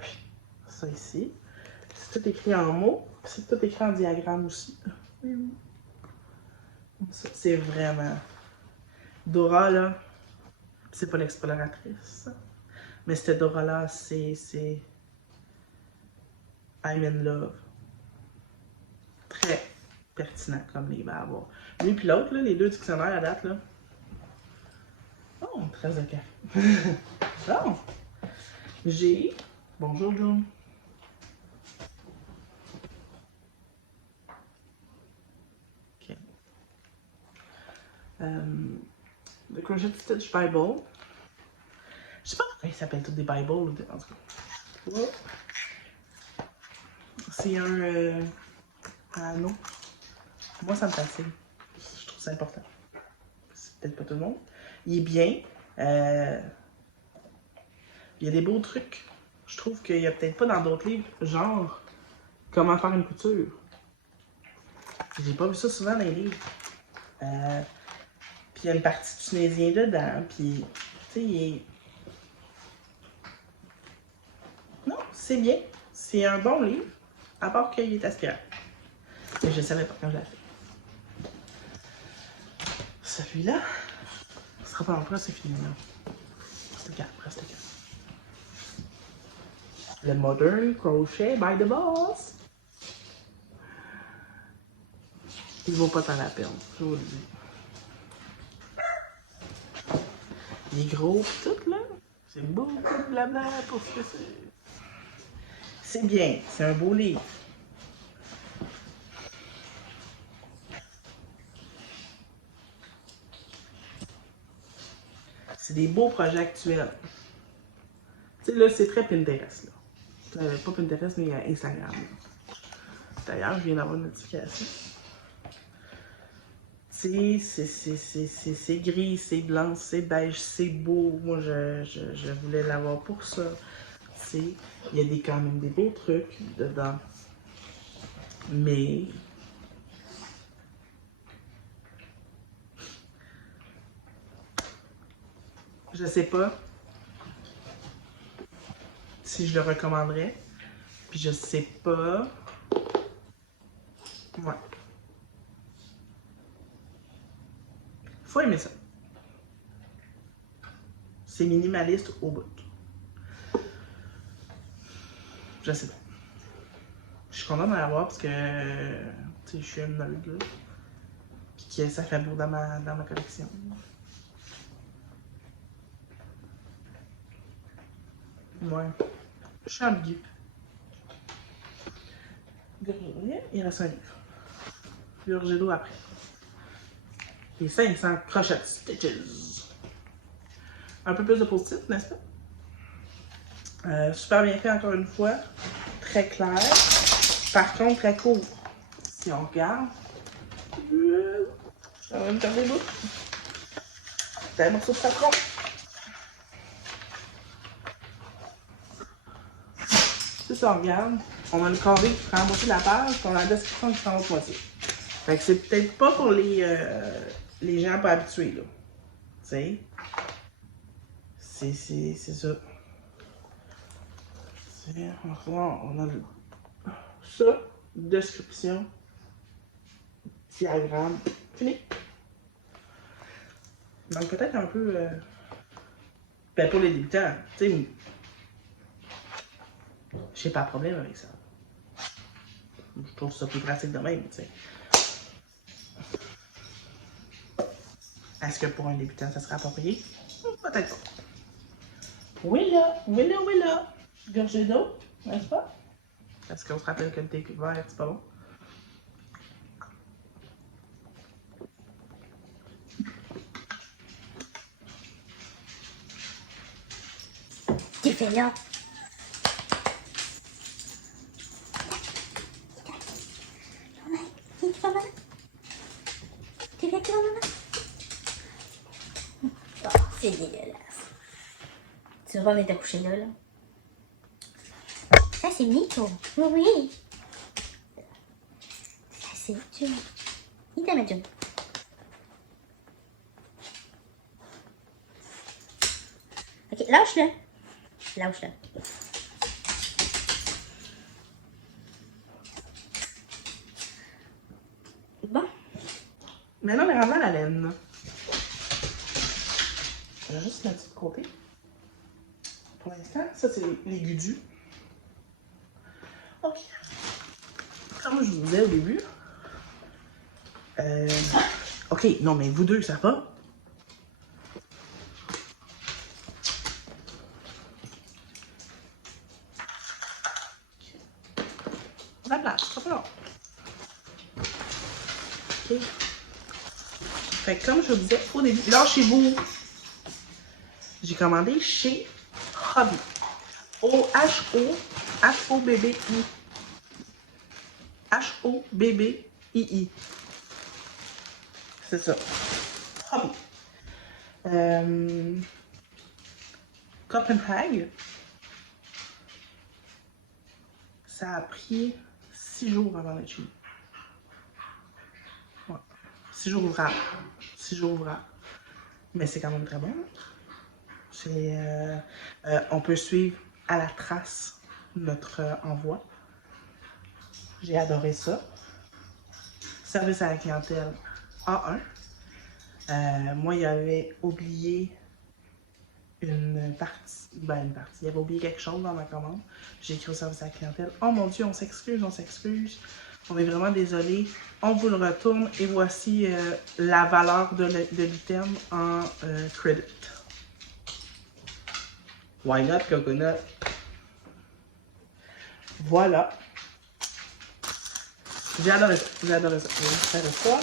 ça ici. C'est tout écrit en mots, c'est tout écrit en diagramme aussi. C'est vraiment... Dora, là, c'est pas l'exploratrice. Mais cette Dora-là, c'est... I'm in love. Très pertinent comme livre à avoir. Lui puis l'autre, les deux dictionnaires à date, là. Oh, 13 de café. Bon. J'ai... Bonjour, June. OK. The Crochet Stitch Bible. Je sais pas pourquoi ils s'appellent tous des Bibles, en tout cas. Ouais. C'est un anneau. Moi, ça me fascine. Je trouve ça important. C'est peut-être pas tout le monde. Il est bien. Il y a des beaux trucs. Je trouve qu'il y a peut-être pas dans d'autres livres, genre comment faire une couture. J'ai pas vu ça souvent dans les livres. Puis il y a une partie tunisien dedans. Puis, tu sais, il est... Non, c'est bien. C'est un bon livre, à part qu'il est aspirant. Mais je savais pas quand je l'ai fait. Celui-là, ce sera pas longtemps, c'est fini là. Reste calme, reste calme. Le Modern Crochet by the Boss. Il vaut pas tant la peine, je vous le dis. Il est gros pis tout là. C'est beaucoup de blabla pour ce que c'est. C'est bien, c'est un beau livre. C'est des beaux projets actuels. Tu sais, là, c'est très Pinterest, là. Pas Pinterest, mais Instagram. D'ailleurs, je viens d'avoir une notification. Tu sais, c'est gris, c'est blanc, c'est beige, c'est beau. Moi, je voulais l'avoir pour ça. Tu sais, il y a quand même des beaux trucs dedans. Mais... je sais pas si je le recommanderais. Puis je sais pas... Ouais. Faut aimer ça. C'est minimaliste au bout. Je sais pas. Je suis content d'en avoir parce que je suis une nerd là. Puis que ça fait beau dans ma collection. Ouais. Je suis ambigu. Il reste un livre. Gorgée d'eau après. Les 500 crochet stitches. Un peu plus de post-it, n'est-ce pas? Super bien fait encore une fois. Très clair. Par contre, très court. Si on regarde, ça va me faire des bouts. C'est un morceau de patron. Si on regarde, on a le carré qui prend la moitié de la page, puis on a la description qui prend l'autre moitié. Fait que c'est peut-être pas pour les gens pas habitués, là. Tu sais? C'est ça. On a ça, description, diagramme, fini. Donc peut-être un peu... ben pour les débutants, tu sais, j'ai pas de problème avec ça. Je trouve ça plus pratique de même, tu sais. Est-ce que pour un débutant, ça serait approprié? Peut-être pas. Oui là. Gorgée d'eau, n'est-ce pas? Est-ce qu'on se rappelle que le thé vert, c'est pas bon? Tu fais là. tu vas maman? Tu viens, tu vas maman? Oh, c'est dégueulasse. Tu vas venir te coucher là, là. Ça, c'est Nico. Oui. Ça, c'est June. Il t'aime, June. Ok, lâche-le. Lâche-le. Bon. Maintenant, on est rendu à la laine. Je vais juste mettre ça de côté. Pour l'instant, ça, c'est les gudus. Ok. Comme je vous disais au début. Ok, non, mais vous deux, ça va? La place, ça va là. Ok. Fait que comme je vous disais au début, lâchez-vous. J'ai commandé chez Hobby. O-H-O-H-O-B-B-I. H-O-B-B-I-I. C'est ça. Hobby. Copenhague. Ça a pris 6 jours avant d'être chez nous. Ouais. 6 jours ouvrables. 6 jours ouvrables. Mais c'est quand même très bon. On peut suivre à la trace notre envoi. J'ai adoré ça. Service à la clientèle A1. Moi, il avait oublié une partie. Ben, une partie. Il avait oublié quelque chose dans ma commande. J'ai écrit au service à la clientèle. Oh mon Dieu, on s'excuse, on s'excuse. On est vraiment désolé. On vous le retourne et voici la valeur de l'item en credit. Why not, coconut? Voilà. J'ai adoré ça. J'ai adoré ça. Je vais faire ça.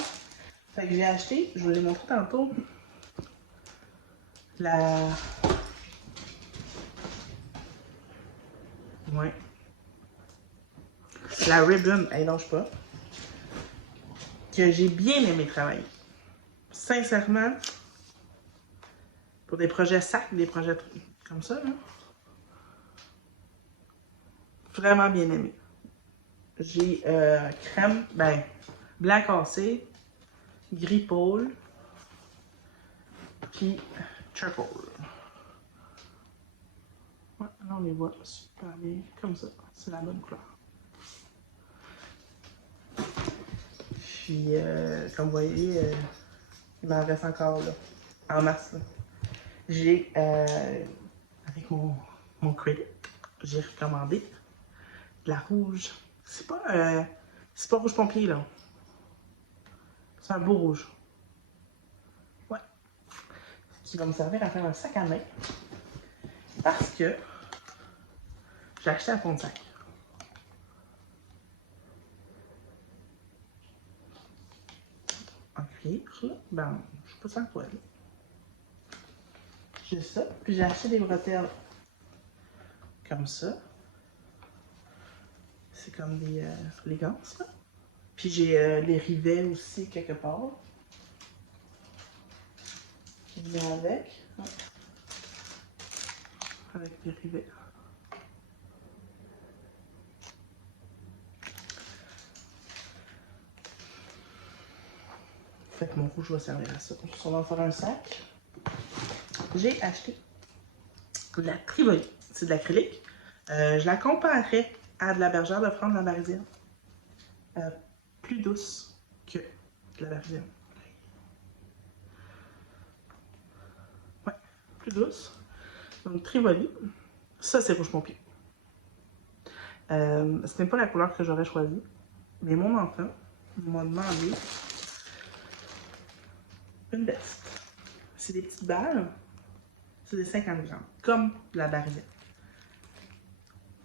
Fait que j'ai acheté, je vous l'ai montré tantôt, la... Ouais. La ribbon, elle lâche pas. Que j'ai bien aimé travailler. Sincèrement, pour des projets sacs, des projets comme ça, là, vraiment bien aimé. J'ai crème, ben, blanc cassé, gris pôle, puis charcoal. Ouais, là on les voit super bien, comme ça. C'est la bonne couleur. Puis, comme vous voyez, il m'en reste encore là, en masse. J'ai, avec mon credit, j'ai recommandé de la rouge. C'est pas rouge pompier là. C'est un beau rouge. Ouais. Qui va me servir à faire un sac à main. Parce que j'ai acheté un fond de sac. En cuir, là. Ben, je sais pas sans quoi, là. J'ai ça. Puis j'ai acheté des bretelles. Comme ça. C'est comme des élégances, là. Puis j'ai les rivets aussi, quelque part. Qui vient avec. Ouais. Avec les rivets. Fait que mon rouge va servir à ça. On va faire un sac. J'ai acheté de la Trivoli. C'est de l'acrylique. Je la comparerais à de la bergère de France de la Barisienne. Plus douce que de la Barisienne. Ouais, plus douce. Donc Trivoli. Ça, c'est rouge pompier. Ce n'est pas la couleur que j'aurais choisie. Mais mon enfant m'a demandé une veste. C'est des petites balles. C'est des 50 grammes. Comme la Barisienne.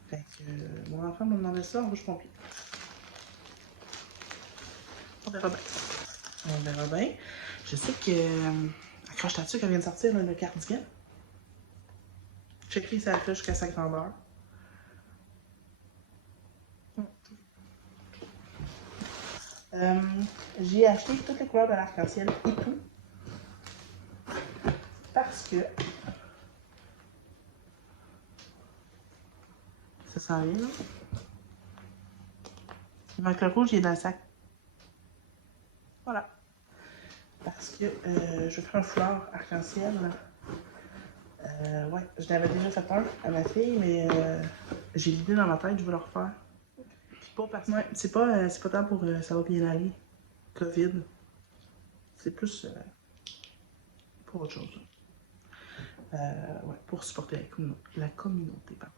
Fait que mon enfant m'a demandé ça en rouge pompier. On verra bien. On verra bien. Je sais que Accroche-Tatu qu'elle vient de sortir là, le cardigan. Checker ça fait jusqu'à 5 grandeurs. J'ai acheté toutes les couleurs de l'arc-en-ciel et tout. Parce que ça s'en vient, là. Donc le rouge, il est dans le sac. Voilà. Parce que je fais un foulard arc-en-ciel. Ouais, je l'avais déjà fait un à ma fille, mais j'ai l'idée dans ma tête, je veux le refaire. Puis pas parce que... Ouais, c'est pas tant pour ça va bien aller, COVID. C'est plus pour autre chose. Ouais, pour supporter la communauté, pardon.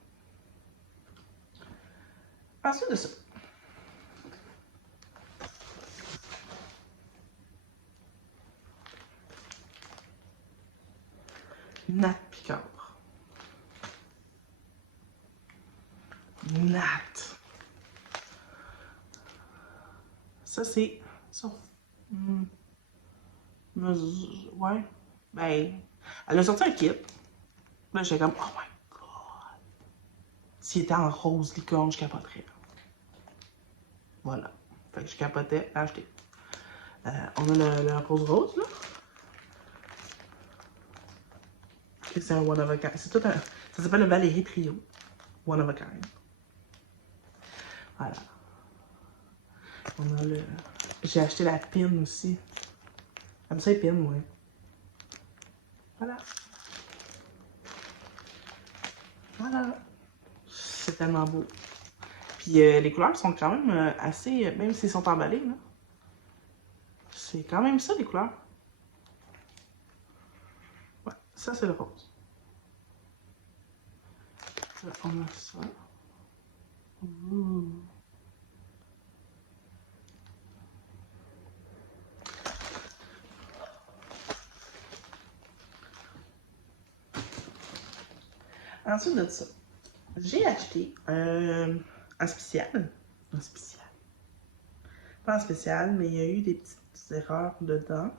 Ensuite de ça, Nat Picard. Nat. Ça, c'est... Ça. Ouais. Ben, elle a sorti un kit. Là, j'étais comme, oh my god. S'il était en rose licorne, je capoterais. Voilà. Fait que je capotais, acheté. On a le rose, là. C'est un one of a kind. C'est tout un... Ça s'appelle le Valérie Trio. One of a kind. Voilà. On a le... J'ai acheté la pin aussi. Comme ça, les pins, ouais. Voilà. Voilà. C'est tellement beau. Puis les couleurs sont quand même assez... Même s'ils sont emballés, là. C'est quand même ça, les couleurs. Ouais, ça, c'est le rose. Là, on a ça. Ouh. Ensuite de ça, j'ai acheté un spécial. Un spécial. Pas un spécial, mais il y a eu des petites erreurs dedans.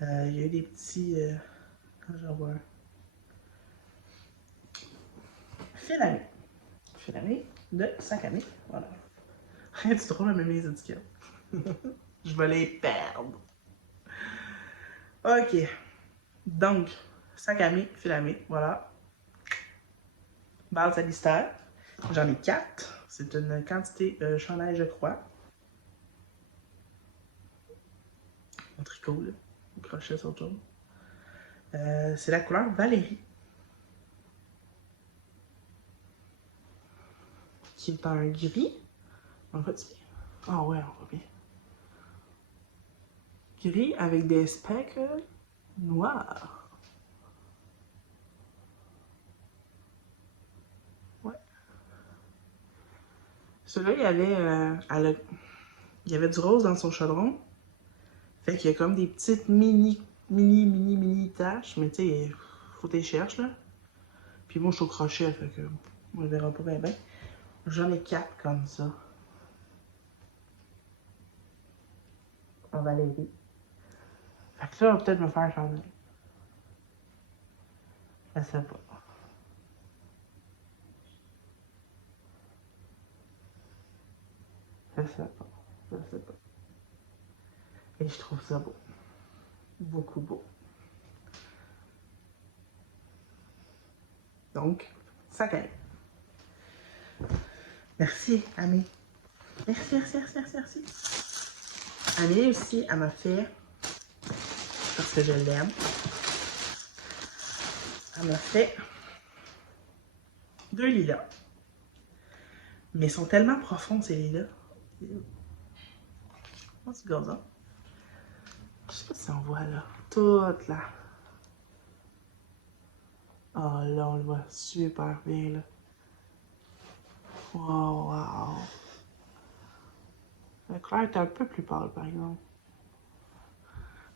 Il y a eu des petits... j'en vois un. Filamé. Filamé de 5 années. Voilà. Rien de drôle à même les étiquettes. Je vais les perdre. Ok. Donc, 5 amis filamé. Voilà. Base à l'istère. J'en ai 4. C'est une quantité chandail, je crois. Mon tricot, là. Le crochet sur le jaune. C'est la couleur Valérie. Qui est un gris. On voit bien. Ah ouais, on voit bien. Gris avec des specks noirs. Ouais. Celui-là, il y avait du rose dans son chaudron. Fait qu'il y a comme des petites mini taches. Mais tu sais, faut que tu les cherches, là. Puis moi, je suis au crochet, fait que on le verra pas bien. J'en ai 4 comme ça. En Valérie. Fait que là, on va peut-être me faire changer. Je sais pas. Je sais pas. Je sais pas. Et je trouve ça beau. Beaucoup beau. Donc, ça gagne. Merci, Amé. Merci. Amé aussi, elle m'a fait, parce que je l'aime, elle m'a fait 2 lilas. Mais ils sont tellement profonds, ces lilas. Oh, c'est gazon. Je sais pas si on voit là. Toute là. Oh là, on le voit super bien là. Wow. La couleur est un peu plus pâle par exemple.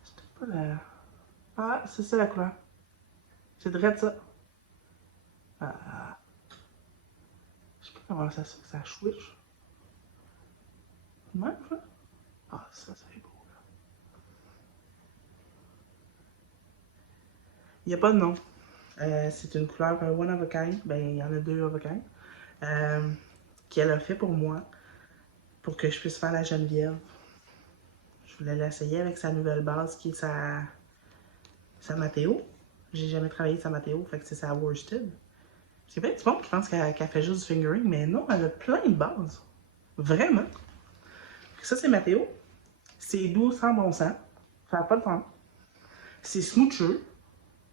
C'est pas la... Ah, c'est ça la couleur. C'est direct ça. Ah. Je sais pas comment ça switch. Même ça? Ah, ça c'est beau là. Il n'y a pas de nom. C'est une couleur one of a kind. Ben, il y en a 2 of a kind. Qu'elle a fait pour moi. Pour que je puisse faire la Geneviève. Je voulais l'essayer avec sa nouvelle base qui est sa Mateo. J'ai jamais travaillé sa Mateo, fait que c'est sa worsted. C'est vrai, du monde qui pense qu'elle fait juste du fingering, mais non, elle a plein de bases. Vraiment. Ça, c'est Mateo. C'est doux sans bon sens. Ça n'a pas de temps. C'est smoocheux.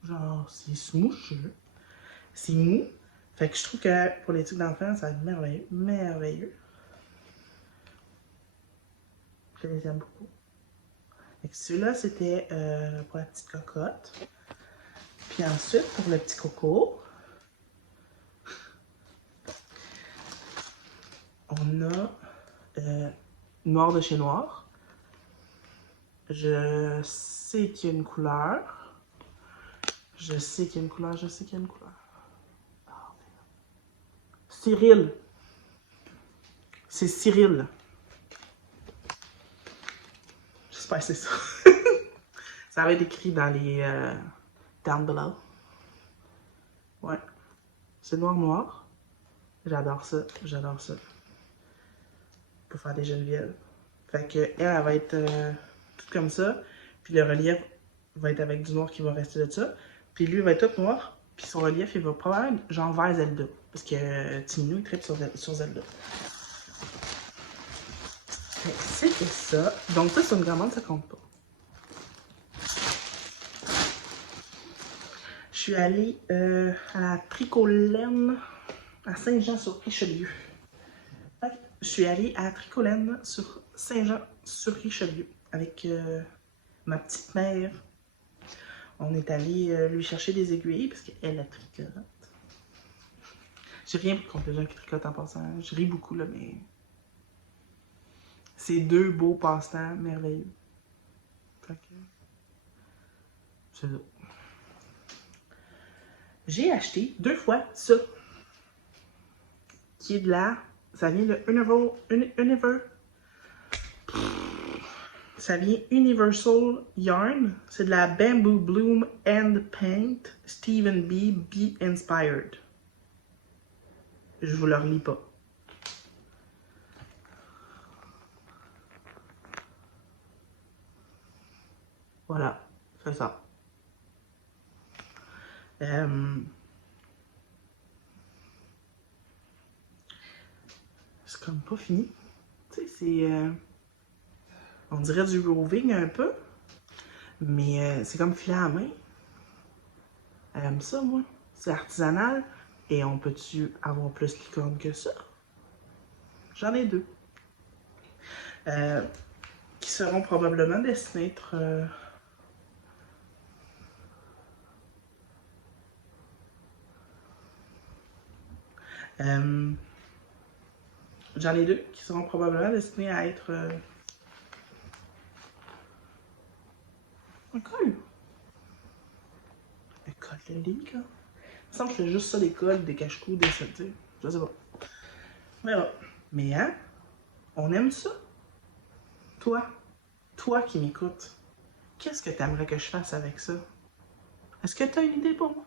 Genre, c'est smoocheux. C'est mou. Fait que je trouve que pour les trucs d'enfants, ça va être merveilleux. Merveilleux. Je les aime beaucoup. Fait que celui-là, c'était pour la petite cocotte. Puis ensuite, pour le petit coco, on a noir de chez noir. Je sais qu'il y a une couleur. Je sais qu'il y a une couleur. Je sais qu'il y a une couleur. Cyril. C'est Cyril. J'espère que c'est ça. Ça va être écrit dans les down below. Ouais. C'est noir. J'adore ça. J'adore ça. Pour faire des Genevièves. Fait que elle va être toute comme ça. Puis le relief va être avec du noir qui va rester de ça. Puis lui va être tout noir. Puis son relief, il va probablement être genre vers Zelda. Parce que Timinou, il tripe sur Zelda. C'était ça. Donc ça, c'est une commande, ça compte pas. Je suis allée à la Tricolène à Saint-Jean-sur-Richelieu. Je suis allée à la Tricolène sur Saint-Jean-sur-Richelieu avec ma petite mère. On est allé lui chercher des aiguilles parce qu'elle a tricote. J'ai rien contre les gens qui tricotent en passant. Je ris beaucoup là, mais c'est deux beaux passe-temps merveilleux. Fait que c'est ça. J'ai acheté 2 fois ça. Qui est de la... Ça vient de Ça vient Universal Yarn. C'est de la Bamboo Bloom Hand Paint Stephen B. Be Inspired. Je vous le relis pas. Voilà, c'est ça. C'est comme pas fini. Tu sais, c'est... on dirait du roving un peu. Mais c'est comme filet à main. Elle aime ça, moi. C'est artisanal. Et on peut-tu avoir plus licorne que ça? J'en ai 2. Qui seront probablement destinés à être... j'en ai 2 qui seront probablement destinés à être... un col. Un col de lit, là. Il me semble que je fais juste ça, des cols, des cache-coups, des sautés. Je sais pas. Mais hein, on aime ça. Toi qui m'écoutes, qu'est-ce que t'aimerais que je fasse avec ça? Est-ce que t'as une idée pour moi?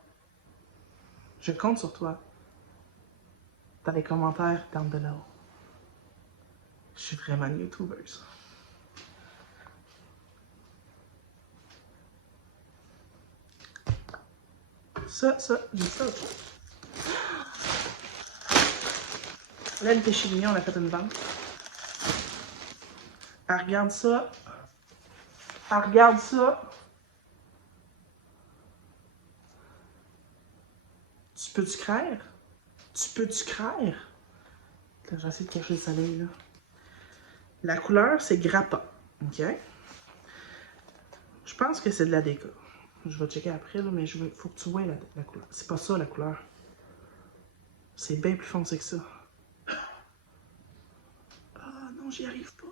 Je compte sur toi. Dans les commentaires down below. Je suis vraiment une YouTubeuse. Ça, j'ai ça autre chose. Là, le péché mignon, on a fait une vente. Elle regarde ça. Elle regarde ça. Tu peux-tu craire? Tu peux-tu craire? Là, j'essaie de cacher le soleil, là. La couleur, c'est grappa. OK? Je pense que c'est de la déco. Je vais checker après, là, mais faut que tu vois la couleur. C'est pas ça, la couleur. C'est bien plus foncé que ça. Ah non, j'y arrive pas.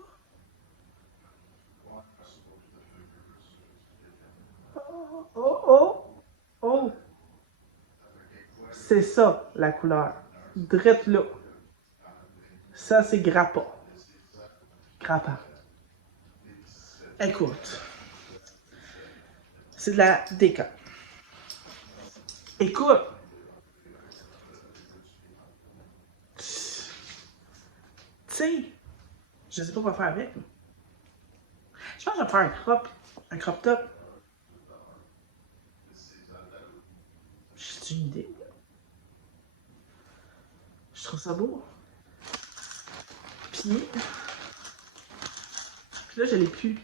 Oh, oh, oh, oh. C'est ça, la couleur. Drette là. Ça, c'est grappa. Grappa. Écoute. C'est de la déca. Écoute. Tu sais, je sais pas quoi faire avec. Je pense que je vais faire un crop top. J'ai une idée. Je trouve ça beau. Puis là, je l'ai plus.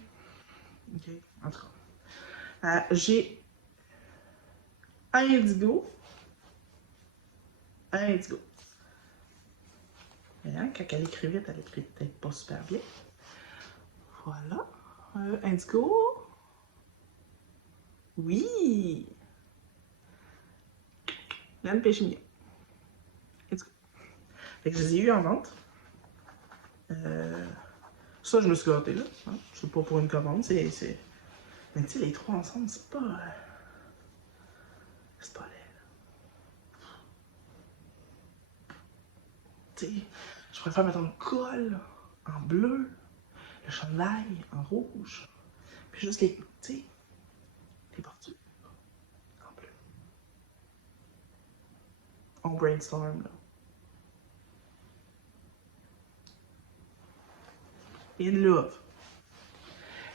Ok, en tout cas. J'ai un indigo. Un indigo. Mais hein, quand elle écrit vite, elle écrit peut-être pas super bien. Voilà. Indigo. Oui! Laine pêche mignon. Indigo. Fait que je les ai eu en vente. Ça, je me suis gâtée là. Hein? C'est pas pour une commande, c'est. Mais tu sais, les trois ensemble, c'est pas. C'est pas laid. Tu sais, je préfère mettre un col en bleu, le chandail en rouge, puis juste les. Tu sais, les bordures en bleu. On brainstorm là. In love.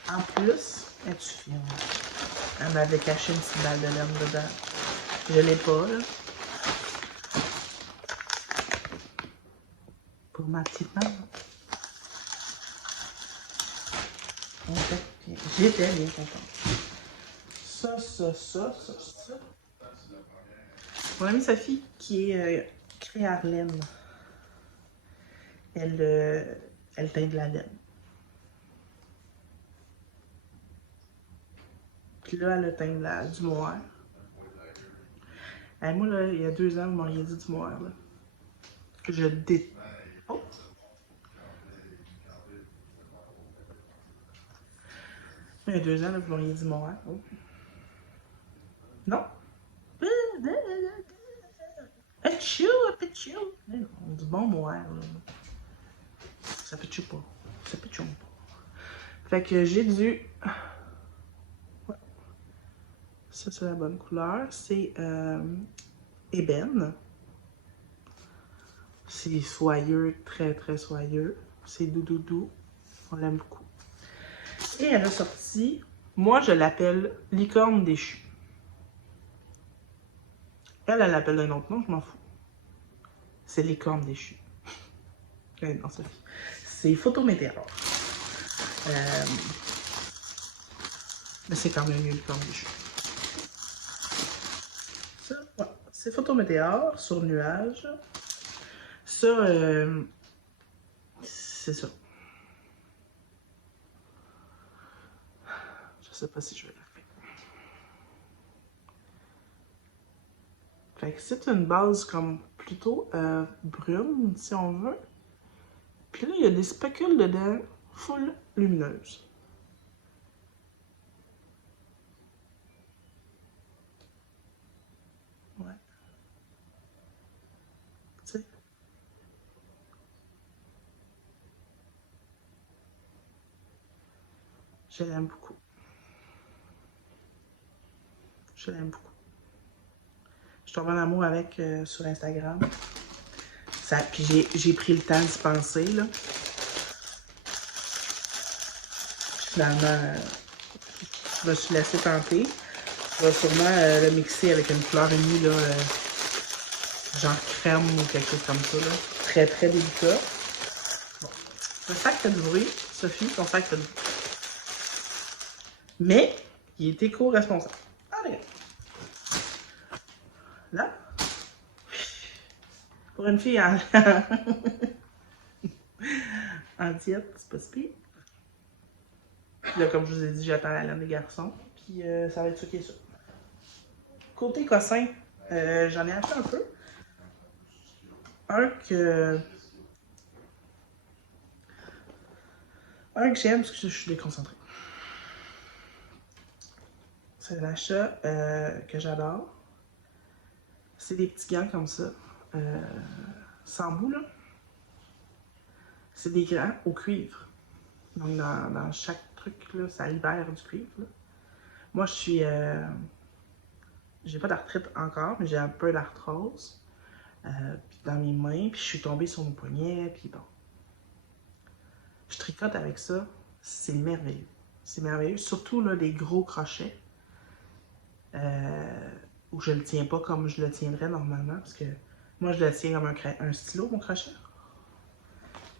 En plus, es-tu fine? Elle m'avait caché une petite balle de laine dedans. Je l'ai pas, là. Pour ma petite maman. J'étais bien contente. Ça. Mon amie Sophie, qui est créée à Arlène, elle teint de la laine. Puis là, elle a teint du mohair. Et moi, là, il y a 2 ans, vous m'auriez dit du mohair, là. Que je déteste. Oh! Il y a 2 ans, là, vous m'auriez dit mohair. Oh. Non? Achou, achou! Du bon mohair, là. Ça pitchoue pas. Ça pitchoue pas. Fait que j'ai dû. Ouais. Ça, c'est la bonne couleur. C'est ébène. C'est soyeux, très très soyeux. C'est doux. On l'aime beaucoup. Et elle a sorti, moi je l'appelle licorne déchue. Elle l'appelle d'un autre nom, je m'en fous. C'est licorne déchue. Non, Sophie. C'est photométéore. Mais c'est quand même mieux licorne déchue. Ça, ouais. C'est photométéore sur nuage. Ça, c'est ça. Je sais pas si je vais la faire. Fait que c'est une base comme plutôt brune, si on veut. Puis là, il y a des spécules dedans, full lumineuses. Ouais. Tu sais. Je l'aime beaucoup. Je l'aime beaucoup. Je tombe en amour avec sur Instagram. Puis j'ai pris le temps d'y penser, là. Finalement, je me suis laissé tenter. Je vais sûrement le mixer avec une fleur unie, là, genre crème ou quelque chose comme ça, là. Très, très délicat. Bon. Le sac fait du bruit. Sophie, ton sac fait du bruit. Mais, il est éco-responsable. Allez. Là. Pour une fille en, en diète, c'est pas si pire. Puis là, comme je vous ai dit, j'attends la laine des garçons. Puis ça va être ça qui est ça. Côté cossin, j'en ai acheté un peu. Un que j'aime parce que je suis déconcentrée. C'est l'achat que j'adore. C'est des petits gants comme ça. Sans bout, là. C'est des gants au cuivre. Donc, dans chaque truc, là, ça libère du cuivre. Là. Moi, je suis. J'ai pas d'arthrite encore, mais j'ai un peu d'arthrose. Puis dans mes mains, puis je suis tombée sur mon poignet, puis bon. Je tricote avec ça, c'est merveilleux. C'est merveilleux. Surtout là, des gros crochets. Où je le tiens pas comme je le tiendrais normalement. Parce que moi, je le tiens comme un stylo, mon crochet.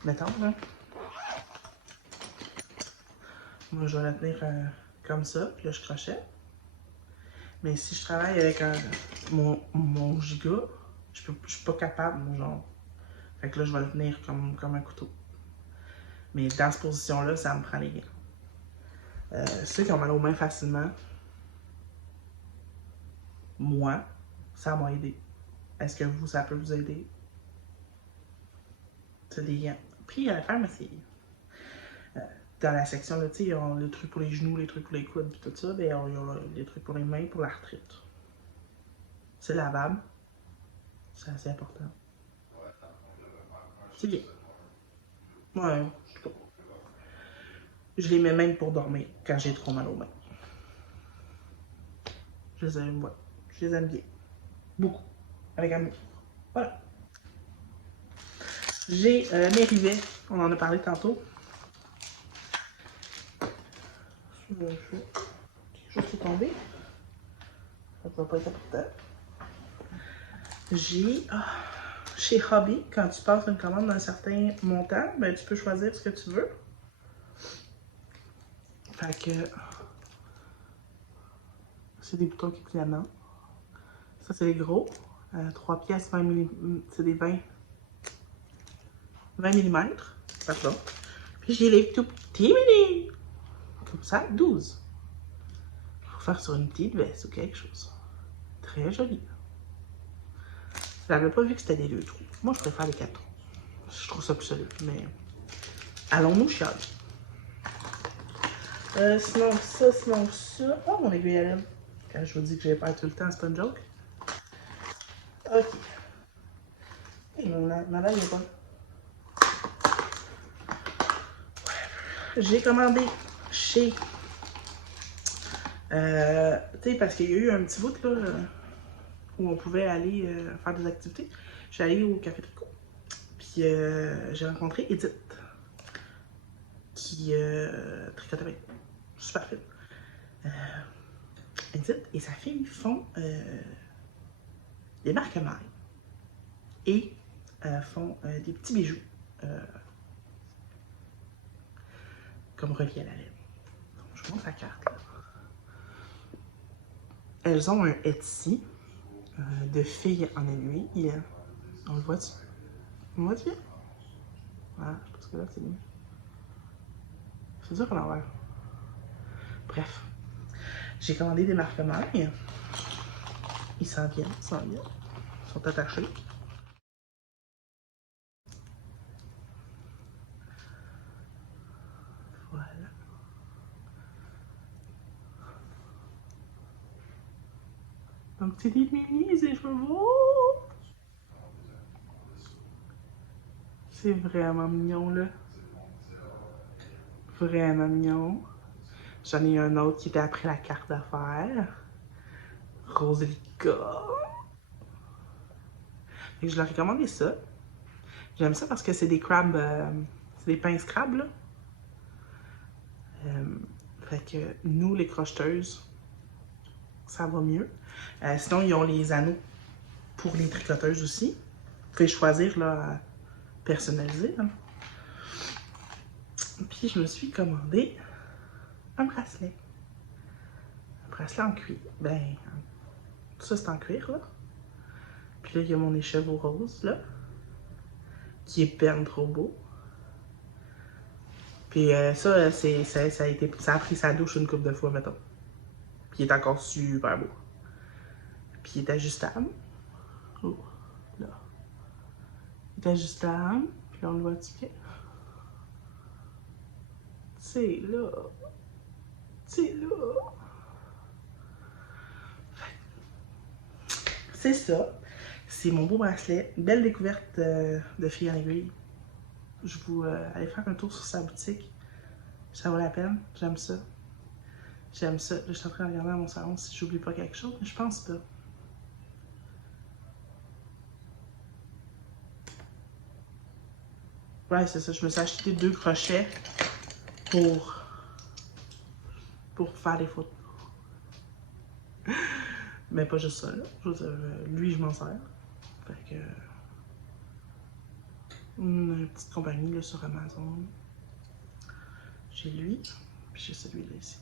Mettons, là. Moi, je vais le tenir comme ça. Puis là, je crochette. Mais si je travaille avec mon giga, je suis pas capable, genre. Fait que là, je vais le tenir comme un couteau. Mais dans cette position-là, ça me prend les gants. Ceux qui ont mal aux mains facilement, moi, ça m'a aidé. Est-ce que vous, ça peut vous aider? C'est des gants. Puis à la pharmacie, dans la section, là, tu sais, ils ont les trucs pour les genoux, les trucs pour les coudes, puis tout ça, ben, ils ont les trucs pour les mains, pour l'arthrite. C'est lavable. C'est assez important. C'est bien. Ouais, je les mets même pour dormir quand j'ai trop mal aux mains. Je les aime, ouais. Je les aime bien. Beaucoup. Avec amour. Voilà. J'ai mes rivets. On en a parlé tantôt. Quelque chose qui est tombé. Ça ne va pas être important. J'ai... chez Hobby, quand tu passes une commande d'un certain montant, ben, tu peux choisir ce que tu veux. Fait que... c'est des boutons qui clignotent. Ça, c'est les gros. 3 pièces, 20 mm. C'est des 20 mm. Pardon. Puis j'ai les tout petits mini. Comme ça, 12. Il faut faire sur une petite veste ou quelque chose. Très joli. Je n'avais pas vu que c'était des 2 trous. Moi, je préfère les 4 trous. Je trouve ça plus solide, mais... allons-nous chialer. Sinon ça... Oh, mon aiguille à lèvres. Quand je vous dis que je vais pas tout le temps, c'est une joke. Ok. Et ma lame est bonne. J'ai commandé chez... tu sais, parce qu'il y a eu un petit bout, là, où on pouvait aller faire des activités. Je suis allée au Café Tricot. Puis j'ai rencontré Edith, qui tricote avec. Super fine. Edith et sa fille font des marque-mailles et font des petits bijoux comme reliés à la lèvre. Donc, je vous montre la carte. Là. Elles ont un Etsy de filles en aiguille. On le voit-tu? On le voit-tu? Voilà, je pense que là, c'est mieux. C'est dur à l'envers. Bref. J'ai commandé des marque-mailles. Ils s'en viennent, ils sont attachés. Voilà. Donc, c'est des mini, ces chevaux. C'est vraiment mignon, là. Vraiment mignon. J'en ai un autre qui était après la carte d'affaires. Roselica. Et je leur ai commandé ça. J'aime ça parce que c'est des crabes, c'est des pinces crabes, là. Fait que nous, les crocheteuses, ça va mieux. Sinon, ils ont les anneaux pour les tricoteuses aussi. Vous pouvez choisir, là, personnaliser. Hein. Puis, je me suis commandé un bracelet. Un bracelet en cuir. Ben, tout ça, c'est en cuir, là. Puis là, il y a mon écheveau rose, là, qui est ben trop beau. Puis ça a pris sa douche une couple de fois, mettons. Puis il est encore super beau. Puis il est ajustable. Oh, là. Il est ajustable. Puis là, on le voit-tu bien? C'est là. C'est là. C'est ça. C'est mon beau bracelet. Belle découverte de fille en aiguille. Je vous allez faire un tour sur sa boutique. Ça vaut la peine. J'aime ça. J'aime ça. Là, je suis en train de regarder dans mon salon si j'oublie pas quelque chose, mais je pense pas. Ouais, c'est ça. Je me suis acheté 2 crochets pour pour faire des photos. Mais pas juste ça, là. Je veux dire, lui, je m'en sers. Fait que... Une petite compagnie, là, sur Amazon. J'ai lui, puis j'ai celui-là ici.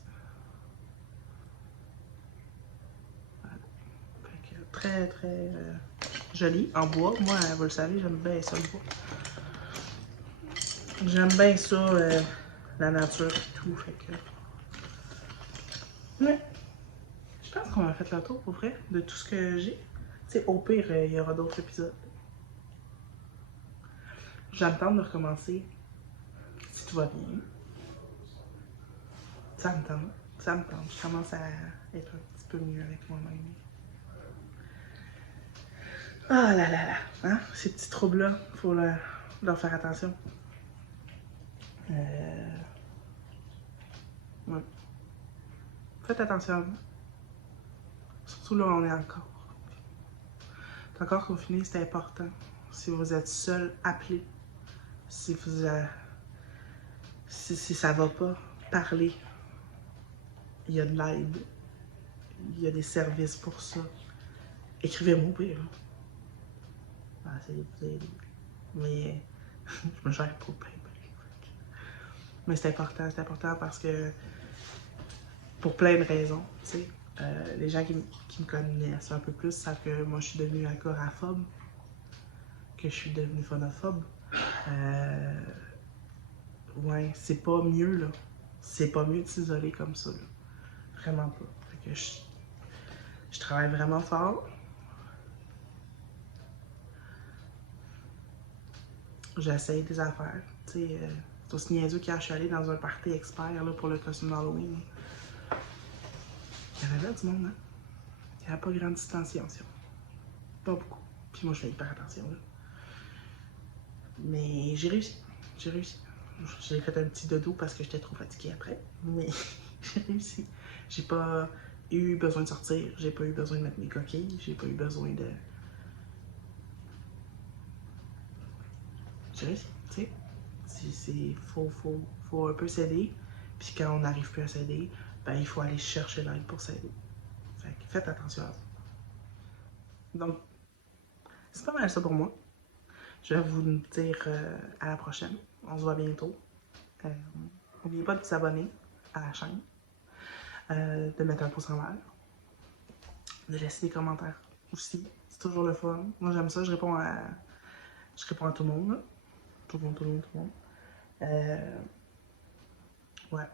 Voilà. Fait que très, très joli. En bois. Moi, vous le savez, j'aime bien ça, le bois. J'aime bien ça, la nature et tout, fait que... Ouais. Je pense qu'on a fait le tour, pour vrai, de tout ce que j'ai. Tu sais, au pire, il y aura d'autres épisodes. J'attends de recommencer, si tout va bien. Ça me tente, ça me tente. Je commence à être un petit peu mieux avec moi-même. Ah là là là, hein? Ces petits troubles-là, il faut leur faire attention. Ouais. Faites attention à vous. Surtout là où on est encore. Encore confiné, c'est important. Si vous êtes seul, appelez. Si vous si ça va pas, parlez. Il y a de l'aide. Il y a des services pour ça. Écrivez-moi au pire. Essayez de vous aider. Mais je me gère pas bien. Mais c'est important parce que pour plein de raisons, tu sais. Les gens qui me connaissent un peu plus savent que moi je suis devenue agoraphobe, que je suis devenue phonophobe. Ouais, c'est pas mieux là. C'est pas mieux de s'isoler comme ça là. Vraiment pas. Fait que je travaille vraiment fort. J'essaye des affaires. Tu sais, c'est aussi niaiseux qu'hier je suis allée dans un party expert là, pour le costume d'Halloween. Il y avait là du monde, hein? Il n'y avait pas grande distanciation. Pas beaucoup. Puis moi, je fais hyper attention, là. Mais j'ai réussi. J'ai réussi. J'ai fait un petit dodo parce que j'étais trop fatiguée après. Mais j'ai réussi. J'ai pas eu besoin de sortir. J'ai pas eu besoin de mettre mes coquilles. J'ai pas eu besoin de... J'ai réussi, tu sais. Faut un peu s'aider. Puis quand on n'arrive plus à s'aider, ben il faut aller chercher l'aide pour s'aider. Fait que faites attention à vous. Donc, c'est pas mal ça pour moi. Je vais vous dire à la prochaine. On se voit bientôt. N'oubliez pas de vous abonner à la chaîne, de mettre un pouce en l'air, de laisser des commentaires aussi. C'est toujours le fun. Moi, j'aime ça. Je réponds à tout le monde. Là. Tout le monde. Ouais.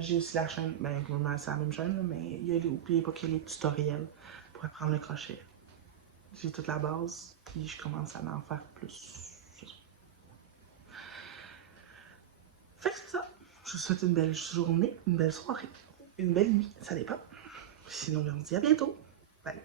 J'ai aussi la chaîne, ben, c'est la même chaîne, là, mais n'oubliez pas qu'il y a les tutoriels pour apprendre le crochet. J'ai toute la base, puis je commence à en faire plus. Fait que c'est ça. Je vous souhaite une belle journée, une belle soirée, une belle nuit, ça dépend. Sinon, on se dit à bientôt. Bye.